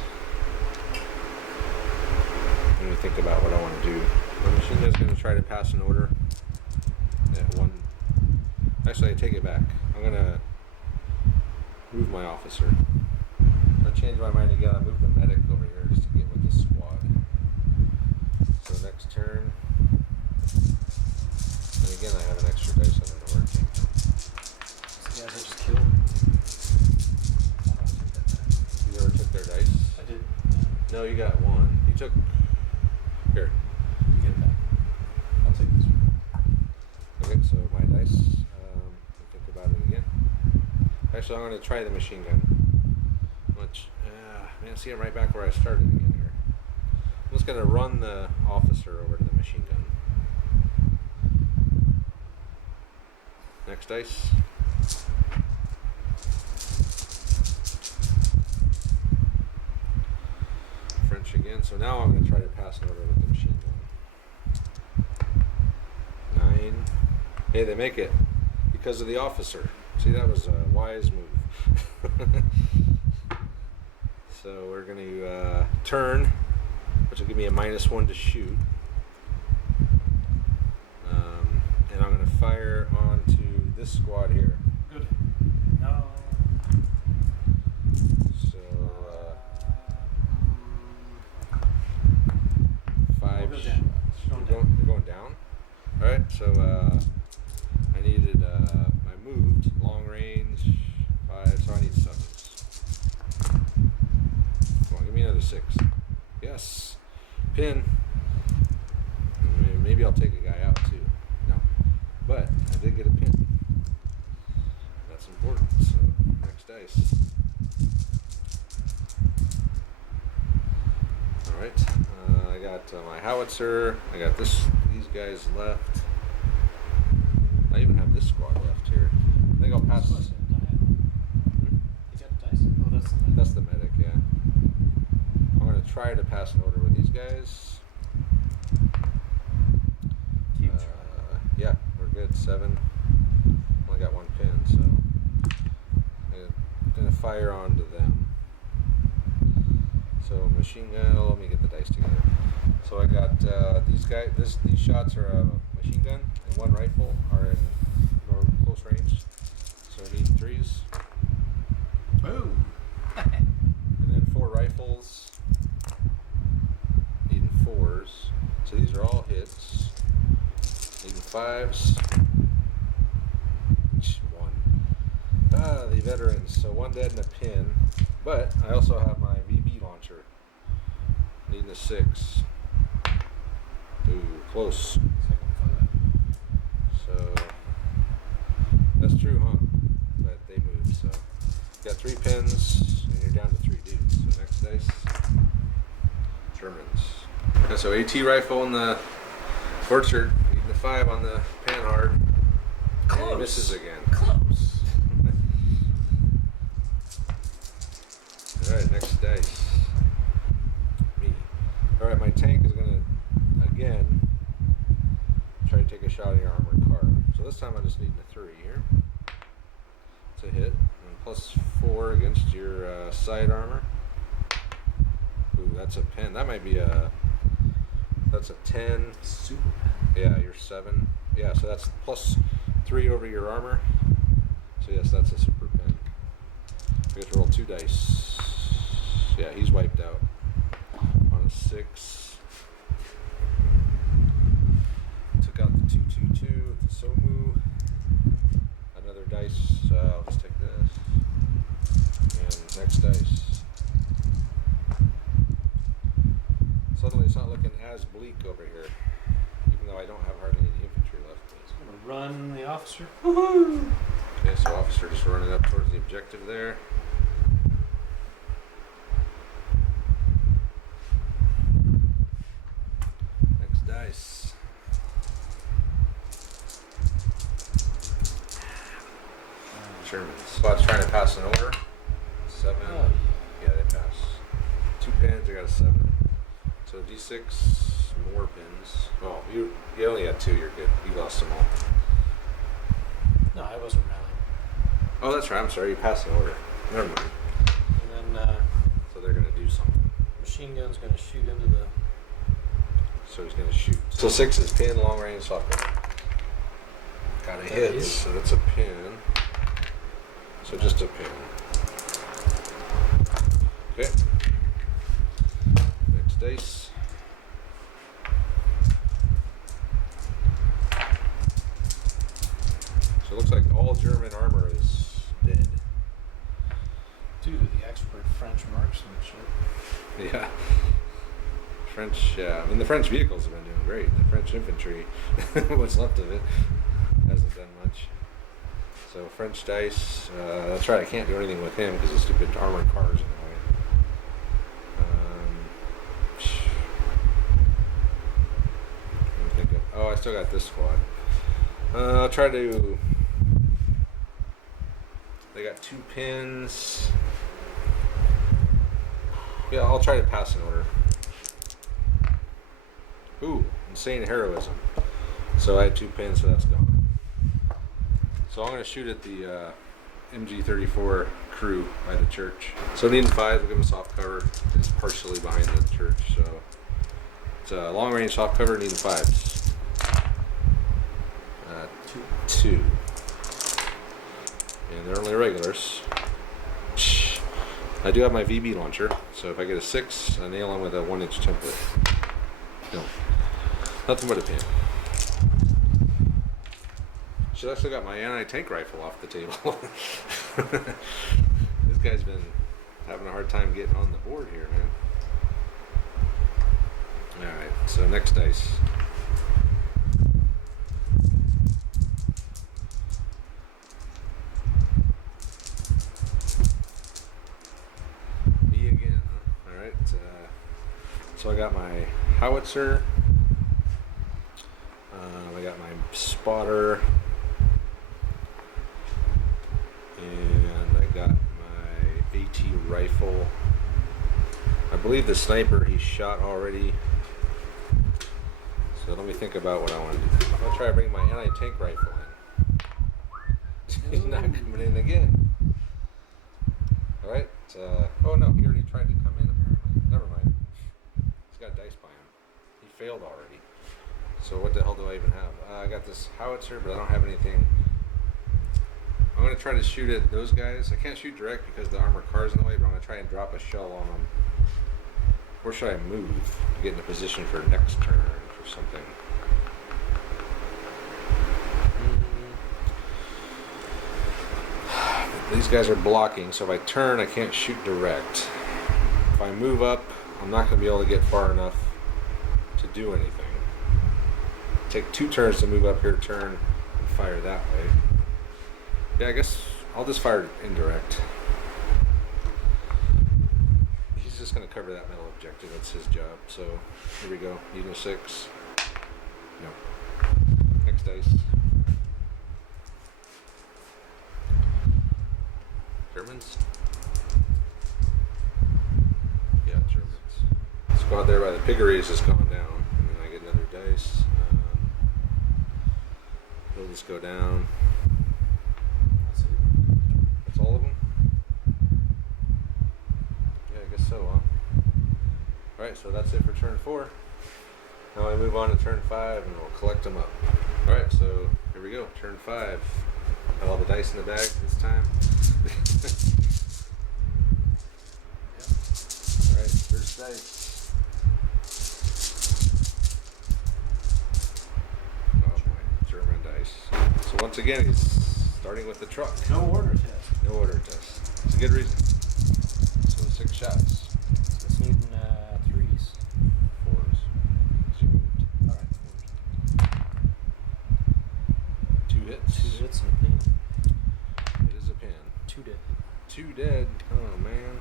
Let me think about what I want to do. The machine gun's gonna try to pass an order. At 1. Actually, I take it back. I'm gonna move my officer. I changed my mind again. I moved the medic over here just to get with the squad. So next turn. And again, I have an extra dice. I don't know where it came from. These guys I just killed. You ever took their dice? I did. No, you got 1. You took. Here. You get it back. I'll take this one. Okay, so my dice. Think about it again. Actually, I'm going to try the machine gun. Man, see, I'm right back where I started again here. I'm just going to run the officer over to the machine gun. Next dice. French again. So now I'm going to try to pass it over with the machine gun. 9. Hey, they make it because of the officer. See, that was a wise move. So we're going to turn, which will give me a -1 to shoot. And I'm going to fire onto this squad here. Good. No. So 5 We'll go shots. down. We're going down? Alright, so I needed, I moved, long range, 5, so I need 7s. Come on, give me another 6. Yes. Pin. Maybe I'll take a guy out too. No. But I did get a pin. That's important. So next dice. Alright. I got got my howitzer. I got these guys left. I even have this squad left here. I think I'll pass. You got dice? Oh, That's the medic, yeah. I'm gonna try to pass an order with these guys. Keep trying. Yeah, we're good. 7. Only got 1 pin, so I'm gonna fire onto them. So machine gun. Oh, let me get the dice together. So I got these guys. These shots are a machine gun, and 1 rifle are in close range. So I need 3s. Boom. And then 4 rifles. Needing 4s. So these are all hits. Needing 5s. 1. The veterans. So 1 dead and a pin. But I also have my VB launcher. Needing a 6. Ooh, close. Second 5. So that's true, huh? But they move. So got 3 pins, and you're down to 3 dudes. So next dice. Germans. Okay, so AT rifle in the orchard. Needing the 5 on the panhard. And he misses again. Close. Alright, next dice. Me. Alright, my tank is gonna again try to take a shot at your armored car. So this time I just need a 3 here. It's a hit. And plus 4 against your side armor. Ooh, that's a pen. That might be that's a 10. Super pen. Yeah, you're 7. Yeah, so that's plus 3 over your armor. So yes, that's a super pen. I get to roll 2 dice. Yeah, he's wiped out. On a 6. Took out the 2-2-2 with the Somu. Another dice. I'll just take this. And next dice. Suddenly it's not looking as bleak over here. Even though I don't have hardly any infantry left. Gonna run the officer. Okay, so officer just running up towards the objective there. Next dice. Germans. Squad's trying to pass an order. 7. Oh, Yeah, they pass. 2 pins, I got a 7. So D6, more pins. Oh, you only had 2, you're good. You lost them all. No, I wasn't rallying. Oh, that's right, I'm sorry, you passed an order. Never mind. And then So they're gonna do something. machine gun's gonna shoot into the. So he's gonna shoot. So 6 is pin, long range, soccer. Got a That hit, is. so that's a pin. So just a pin. Okay. Next dice. So it looks like all German armor is dead. Due to the expert French marksman shit. Yeah. French, I mean, the French vehicles have been doing great. The French infantry, what's left of it, hasn't done much. So French dice, that's right, I can't do anything with him because the stupid armored cars in the way. I'm thinking, oh, I still got this squad. I'll try to, they got 2 pins. Yeah, I'll try to pass an order. Ooh, insane heroism. So I had 2 pins, so that's gone. So I'm going to shoot at the MG34 crew by the church. So needing 5, we'll give them soft cover. It's partially behind the church, so it's a long range soft cover, needing 5s. 2. And they're only regulars. I do have my VB launcher, so if I get a 6, I nail them with a 1-inch template. No, nothing but a pin. Should I still got my anti-tank rifle off the table. This guy's been having a hard time getting on the board here, man. Alright, so next dice. Me again, huh? Alright, So I got my howitzer. I got my spotter. And I got my AT rifle. I believe the sniper he shot already. So let me think about what I want to do. I'm going to try to bring my anti-tank rifle in. He's not coming in again. Alright. Oh no, he already tried to come in apparently. Never mind. He's got dice by him. He failed already. So what the hell do I even have? I got this howitzer, but I don't have anything. I'm going to try to shoot at those guys. I can't shoot direct because the armored car's in the way, but I'm going to try and drop a shell on them. Where should I move to get in a position for next turn or something? These guys are blocking, so if I turn, I can't shoot direct. If I move up, I'm not going to be able to get far enough to do anything. Take 2 turns to move up here, turn, and fire that way. Yeah, I guess I'll just fire indirect. He's just going to cover that metal objective. That's his job. So here we go. Unit 6. No. Next dice. Germans? Yeah, Germans. Squad there by the piggeries has gone down. And then I get another dice. He'll just go down. That's all of them? Yeah, I guess so, huh? Alright, so that's it for turn 4. Now I move on to turn 5 and we'll collect them up. Alright, so here we go. Turn 5. Got all the dice in the bag this time. Alright, first dice. Oh boy, German dice. So once again, he's starting with the truck. No order test. No order test. It's a good reason. So 6 shots. So it's needing 3s. 4s. She moved. Alright. 2 hits. 2 hits and a pin. It is a pin. 2 dead. 2 dead. Oh man.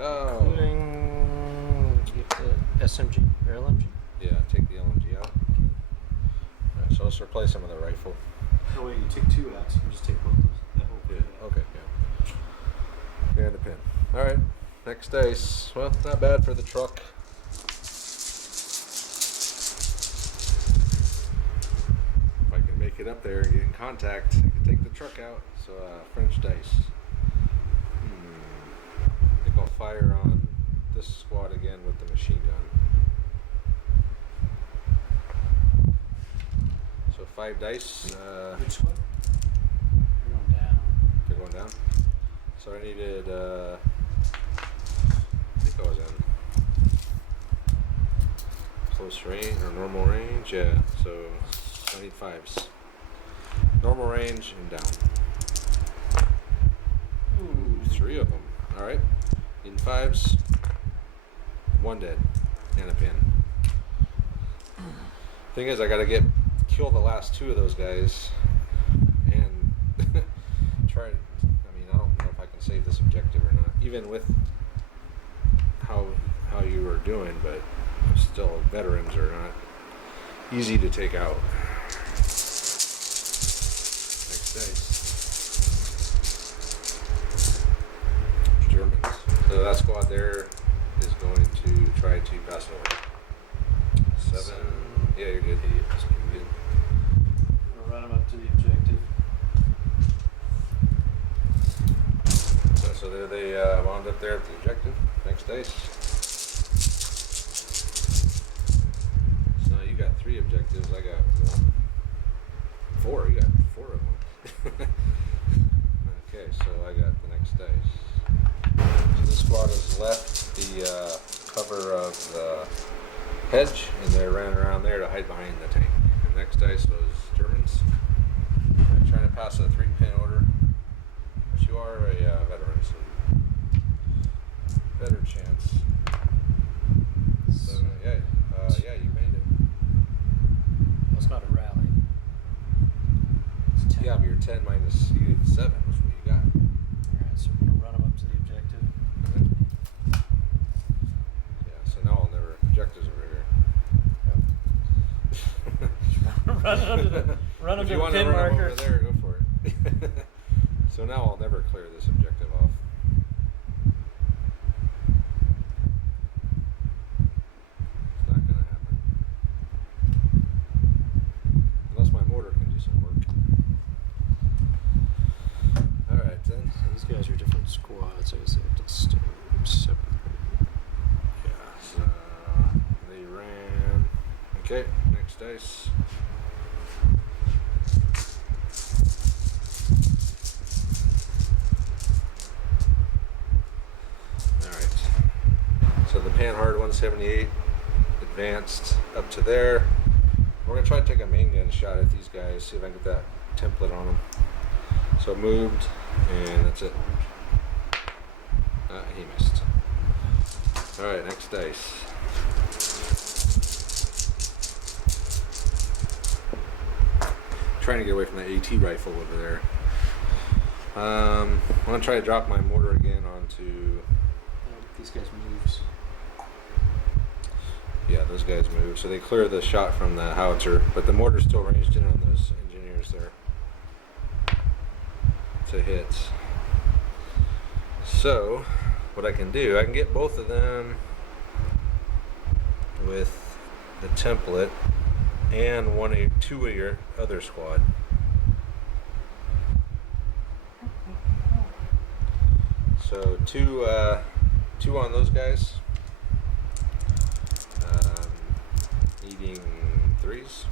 Oh. Including get the SMG or LMG. Yeah, take the LMG out. Alright, so let's replace some of the rifle. Oh wait, you take 2 out, so you just take both those. That whole Yeah, pin out. okay, yeah. And a pin. Alright, next dice. Well, not bad for the truck. If I can make it up there and get in contact, I can take the truck out. So, French dice. I think I'll fire on this squad again with the machine gun. So 5 dice. Which one? You're going down. They're going down. So I needed, I think I was in close range or normal range. Yeah, so I need 5s. Normal range and down. Ooh, 3 of them. Alright. Needing 5s. 1 dead. And a pin. Thing is, I gotta kill the last 2 of those guys. And try to, I mean, I don't know if I can save this objective or not. Even with how you were doing, but still, veterans are not easy to take out. Next dice. Germans. So that squad there is going to try to pass over. 7. Yeah, you're good. You're good. I'm gonna run them up to the objective. So there they wound up there at the objective. Next dice. So you got 3 objectives. I got 1. 4. You got 4 of them. Okay, so I got the next dice. So this squad has left the cover of the hedge, and they ran around there to hide behind the tank. The next dice was Germans. They're trying to pass a 3-pin order. But you are a veteran, so better chance. So yeah, you made it. Well, it's not a rally. It's 10. Yeah, but you're 10 minus you get 7, which is what you got. Alright, so we're gonna run them up to the objective. Yeah, so now run If them you to want the to pin run 'em marker. over there, go for it. So now I'll never clear this objective off. It's not going to happen. Unless my motor can do some work. Alright then. So these guys are different squads. I guess they have to stay separate. Yeah, so they ran. Okay, next dice. Alright. So the Panhard 178 advanced up to there. We're going to try to take a main gun shot at these guys, see if I can get that template on them. So it moved, and that's it. He missed. Alright, next dice. Trying to get away from that AT rifle over there. I'm going to try to drop my mortar again onto... These guys moves. Yeah, those guys move. So they clear the shot from the howitzer, but the mortar's still ranged in on those engineers there. To hit. So, what I can do, I can get both of them with the template and two of your other squad. So two on those guys. Needing 3s.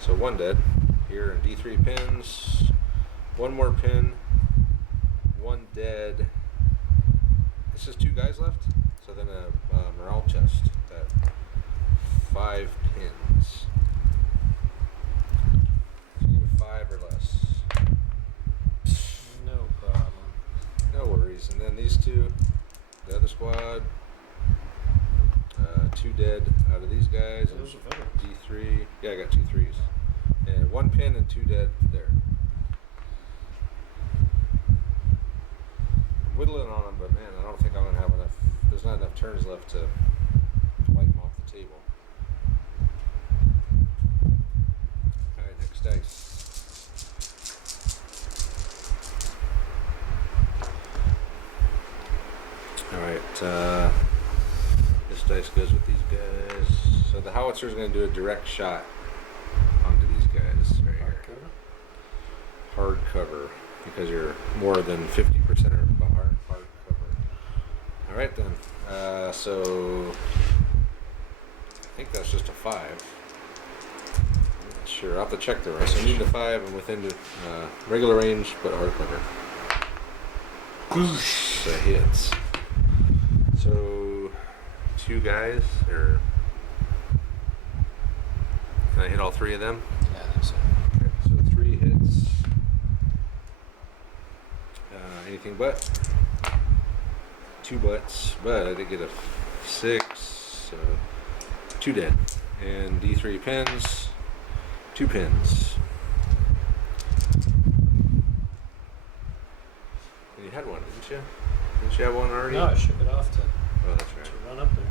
So one dead. Here in D3 pins. One more pin. One dead. It's just 2 guys left. So then a morale chest at 5 pins. So you get 5 or less. No problem. No worries. And then these two, the other squad, 2 dead out of these guys. Those are veterans. D3. Yeah, I got 2 3s. And 1 pin and 2 dead there. I'm whittling on them, but man, I don't think I'm going to have enough. There's not enough turns left to wipe them off the table. Alright, next dice. Alright, this dice goes with these guys. So the howitzer is going to do a direct shot onto these guys right here. Hard cover, because you're more than 50% of the hard cover. Alright then. So I think that's just a 5. I'm not sure. I'll have to check the rest. So I need the 5 and within the regular range, but hard cover. Boosh! That hits. So 2 guys, or can I hit all 3 of them? Yeah, I think so. Okay, so 3 hits. Anything but 2 butts, but I did get a 6, so 2 dead. And D3 pins, 2 pins. And you had one, didn't you? Didn't you have one already? No, I shook it off to Oh, that's right. run up there.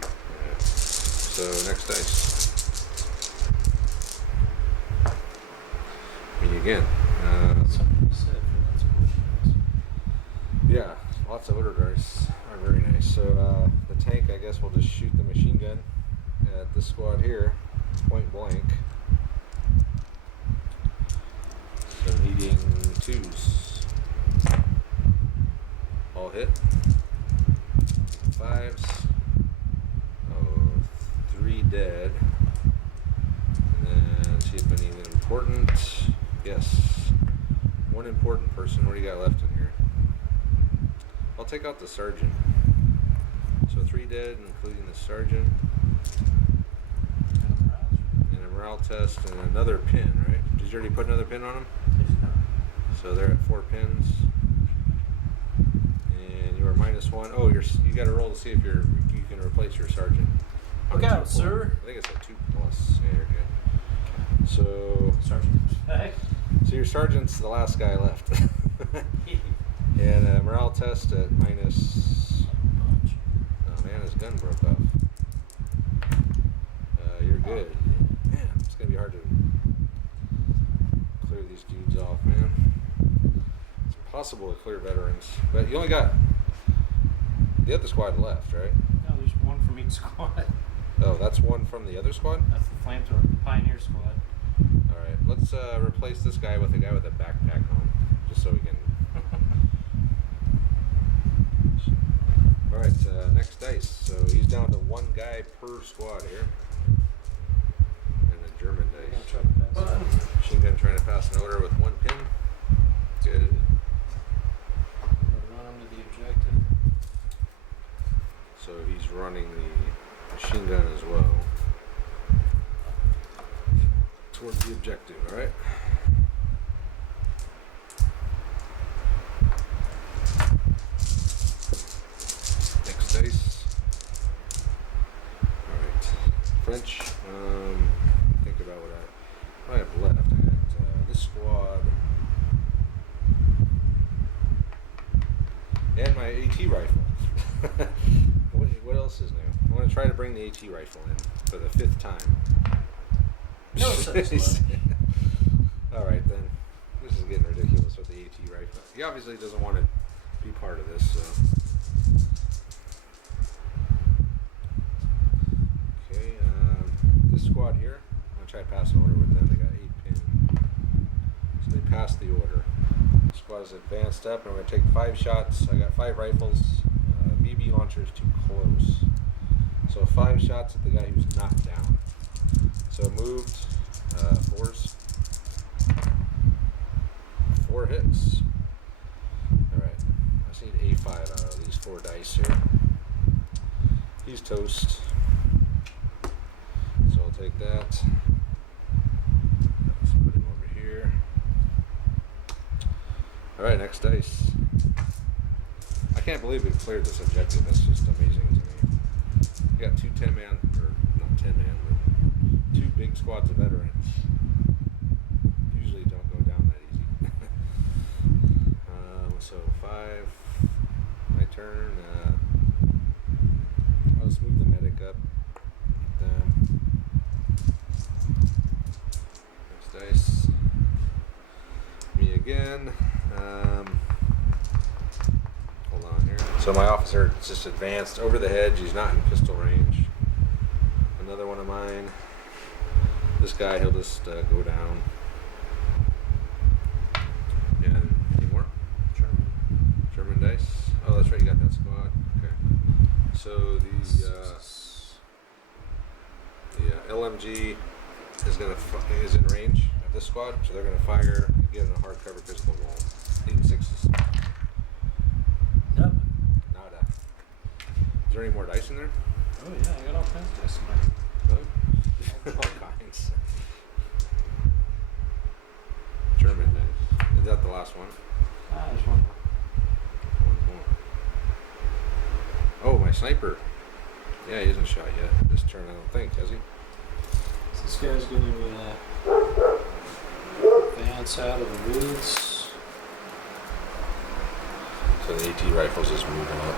Yeah. So next dice. Me again. Something you said for lots of questions. Yeah, lots of order dice are very nice. So the tank, I guess, will just shoot the machine gun at this squad here, point blank. So needing 2s. All hit. 5s. Oh, 3 dead. And then see if anything important. Yes. 1 important person. What do you got left in here? I'll take out the sergeant. So 3 dead, including the sergeant. And a morale test and another pin, right? Did you already put another pin on him? So they're at 4 pins. And you are -1. Oh, you got to roll to see if you can replace your sergeant. Look out, sir. I think it's a 2+. Yeah, you're good. So Sergeant back. So your sergeant's the last guy left. And a morale test at minus... Oh man, his gun broke off. You're good. Man, this impossible to clear veterans. But you only got the other squad left, right? No, there's one from each squad. Oh, that's one from the other squad? That's the flamethrower Pioneer squad. Alright, let's replace this guy with a guy with a backpack on, just so we can... Alright, next dice. So he's down to one guy per squad here. And a German I'm dice. gonna try to pass that. Machine gun trying to pass an order with one pin. Good. I'm gonna run him to the objective. So he's running the machine gun as well. Towards the objective, alright? Next dice. Alright. French. Think about what I have left. I got this squad. And my AT rifle. What else is new? I want to try to bring the AT rifle in for the 5th time. No such luck. Alright then. This is getting ridiculous with the AT rifle. He obviously doesn't want to be part of this, so. Okay, this squad here, I'm going to try to pass an order with them. They got 8 pin. So they passed the order. The squad is advanced up, and I'm going to take 5 shots. I got 5 rifles. BB launcher is too close. So 5 shots at the guy who's knocked down. So moved, 4s. 4 hits. Alright, I just need A5 out of these 4 dice here. He's toast. So I'll take that. Let's put him over here. Alright, next dice. I can't believe we've cleared this objective. That's just amazing to me. We got 2 10-man, or not 10-man, but 2 big squads of veterans. Usually don't go down that easy. So 5, my turn. I'll just move the medic up. Next dice. Me again. Hold on here. So my officer just advanced over the hedge. He's not in pistol range. Another one of mine. This guy, he'll just go down. And any more? German dice. Oh, that's right. You got that squad. Okay. So the LMG is in range of this squad, so they're gonna fire and give them a hard cover because of the wall. 86s. Nope. Nada. Is there any more dice in there? Oh yeah, I got all kinds of dice in there. Really? All kinds. German dice. Is that the last one? There's one more. One more. Oh, my sniper. Yeah, he hasn't shot yet this turn, I don't think, has he? So this guy's going to advance out of the woods. So the AT rifle's just moving up.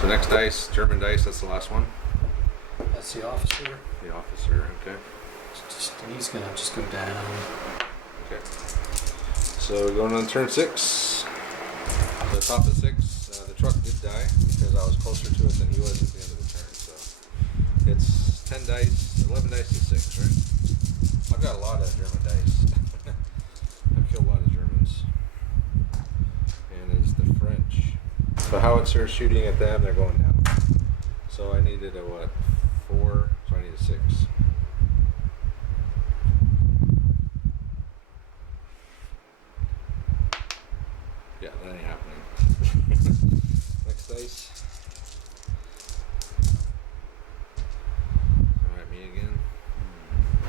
So next dice, German dice, that's the last one. That's the officer. The officer, okay. He's going to just go down. Okay. So we're going on turn 6. The top of 6. The truck did die because I was closer to it than he was at the end of the turn. So it's 10 dice, 11 dice to 6, right? I've got a lot of German dice. I've killed a lot of Germans. And it's the French. So howitzer shooting at them, they're going down. So I needed a what? 4, so I need a 6. Yeah, that ain't happening. Next dice. Alright, me again.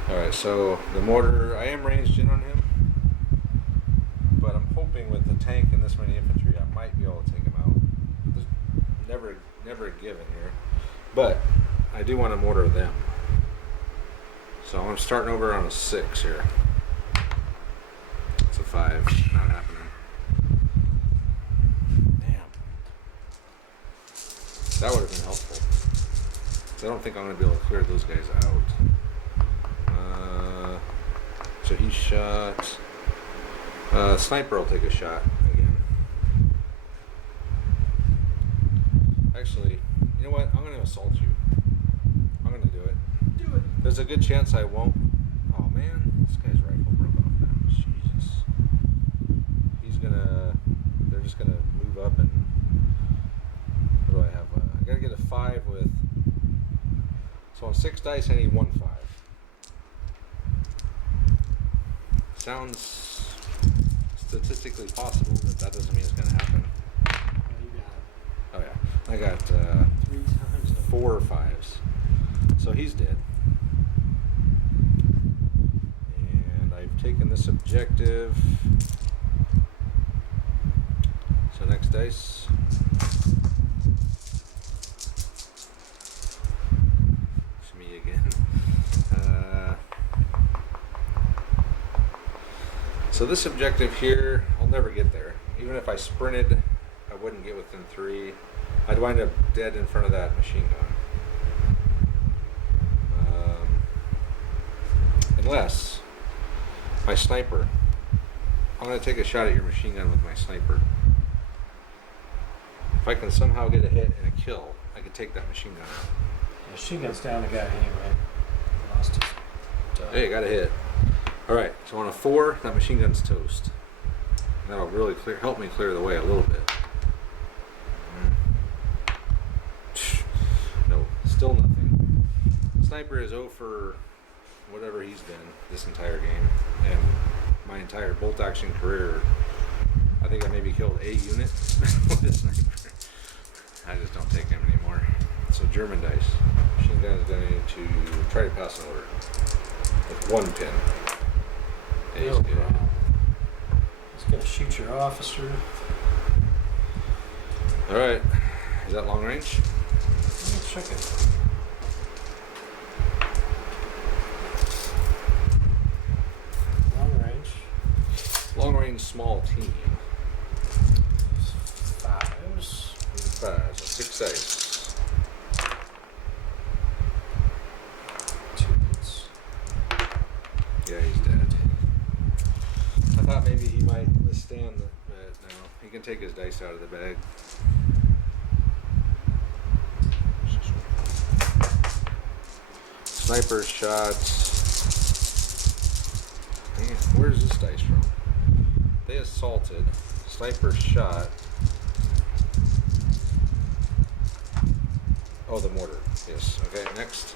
Alright, so the mortar, I am ranged in on him. But I'm hoping with the tank and this many infantry, I might be able to take him out. There's never a given here. But I do want to mortar them. So I'm starting over on a 6 here. It's a 5. Not happening. That would have been helpful. So I don't think I'm going to be able to clear those guys out. so he shot. Sniper will take a shot again. Actually, you know what? I'm going to assault you. I'm going to do it. Do it. There's a good chance I won't. Oh man, this guy's rifle broke off now. Jesus. They're just gonna move up and. What do I have? I gotta get a 5 with. So on 6 dice, I need 1 5. Sounds statistically possible, but that doesn't mean it's gonna happen. Oh, you got it. Oh yeah, I got 3 times. 4 or 5s. So he's dead. And I've taken this objective. So next dice. It's me again. So this objective here, I'll never get there. Even if I sprinted, I wouldn't get within 3. I'd wind up dead in front of that machine gun. Unless my sniper. I'm going to take a shot at your machine gun with my sniper. If I can somehow get a hit and a kill, I could take that machine gun out. Yeah, machine gun's down the guy anyway. Lost his. Hey, got a hit. Alright, so on a 4, that machine gun's toast. That'll really help me clear the way a little bit. No, still nothing. Sniper is 0 for whatever he's been this entire game. And my entire bolt action career, I think I maybe killed a unit with a sniper. I just don't take him anymore. So German dice. Machine gun is going to try to pass an order with 1 pin. And he's No good. problem. He's gonna shoot your officer. All right, is that long range? Let's check it. Long range. Long range, small team. 5s. 5, so 6 dice. 2 hits. Yeah, he's dead. I thought maybe he might withstand the, but no, he can take his dice out of the bag. Sniper shot. Man, where's this dice from? They assaulted. Sniper shot. Oh, the mortar. Yes. Okay, next.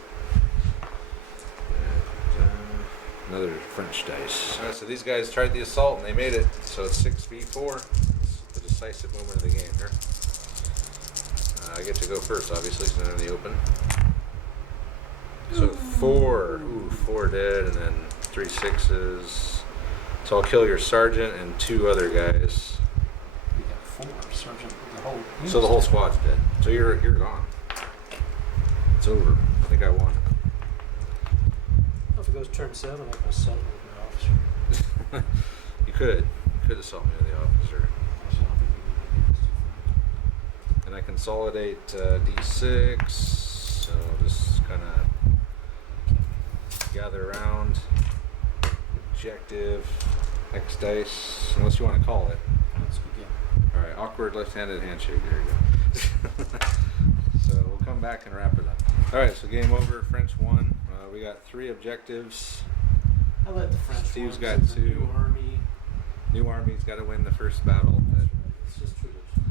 Another French dice. Alright, so these guys tried the assault and they made it. So it's 6v4. It's the decisive moment of the game here. I get to go first, obviously, so they're in the open. So 4. Ooh, 4 dead, and then 3 6s. So I'll kill your sergeant and 2 other guys. We got 4, Sergeant. The whole. So the whole squad's dead. So you're gone. It's over. I think I won. If it goes turn 7, I can assault with my officer. You could assault me with the officer. Actually, I don't think we need to. And I consolidate D6. So just kind of gather around. Objective. X dice. Unless you want to call it. Let's begin. Alright, awkward left-handed handshake. There you go. So we'll come back and wrap it up. Alright, so game over. French won. We got 3 objectives. I let the French. Steve's ones got of the 2. New army. New Army's got to win the first battle. It's just tradition.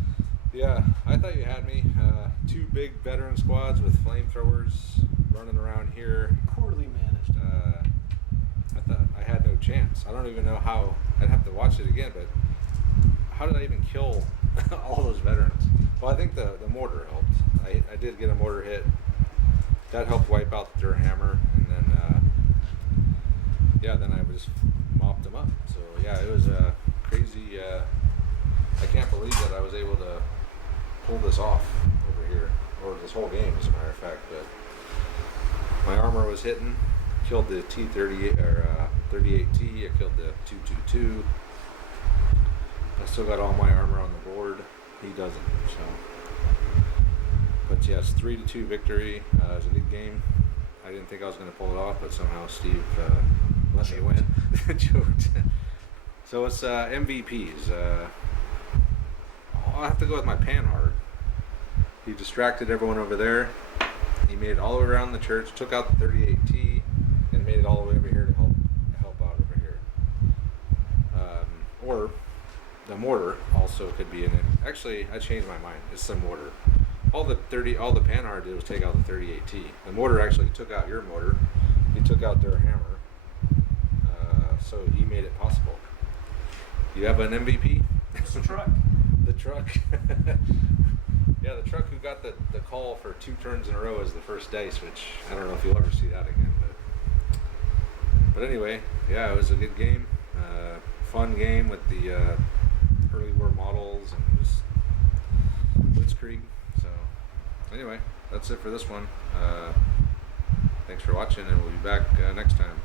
Yeah, I thought you had me. 2 big veteran squads with flamethrowers running around here. Poorly managed. I thought I had no chance. I don't even know how. I'd have to watch it again, but how did I even kill all those veterans? Well, I think the mortar helped. I did get a mortar hit. That helped wipe out the Durhammer, and then then I just mopped them up. So yeah, it was a crazy. I can't believe that I was able to pull this off over here, or this whole game, as a matter of fact. But my armor was hitting. Killed the T-38 or 38T. I killed the 222. I still got all my armor on the board. He doesn't. So, but yes, 3-2 victory. It was a good game. I didn't think I was going to pull it off, but somehow Steve unless you win. Joked. So it's MVPs. I'll have to go with my Panhard. He distracted everyone over there. He made it all the way around the church, took out the 38T, and made it all the way over here to help out over here. Or the mortar also could be in it. Actually, I changed my mind. It's the mortar. All the Panhard did was take out the 38T. The mortar actually took out your motor. He took out their hammer. So he made it possible. You have an MVP? It's the truck. The truck. Yeah, the truck who got the call for 2 turns in a row as the first dice, which I don't know if you'll ever see that again. But anyway, yeah, it was a good game. Fun game with the early war models and just Blitzkrieg. So anyway, that's it for this one. Thanks for watching, and we'll be back next time.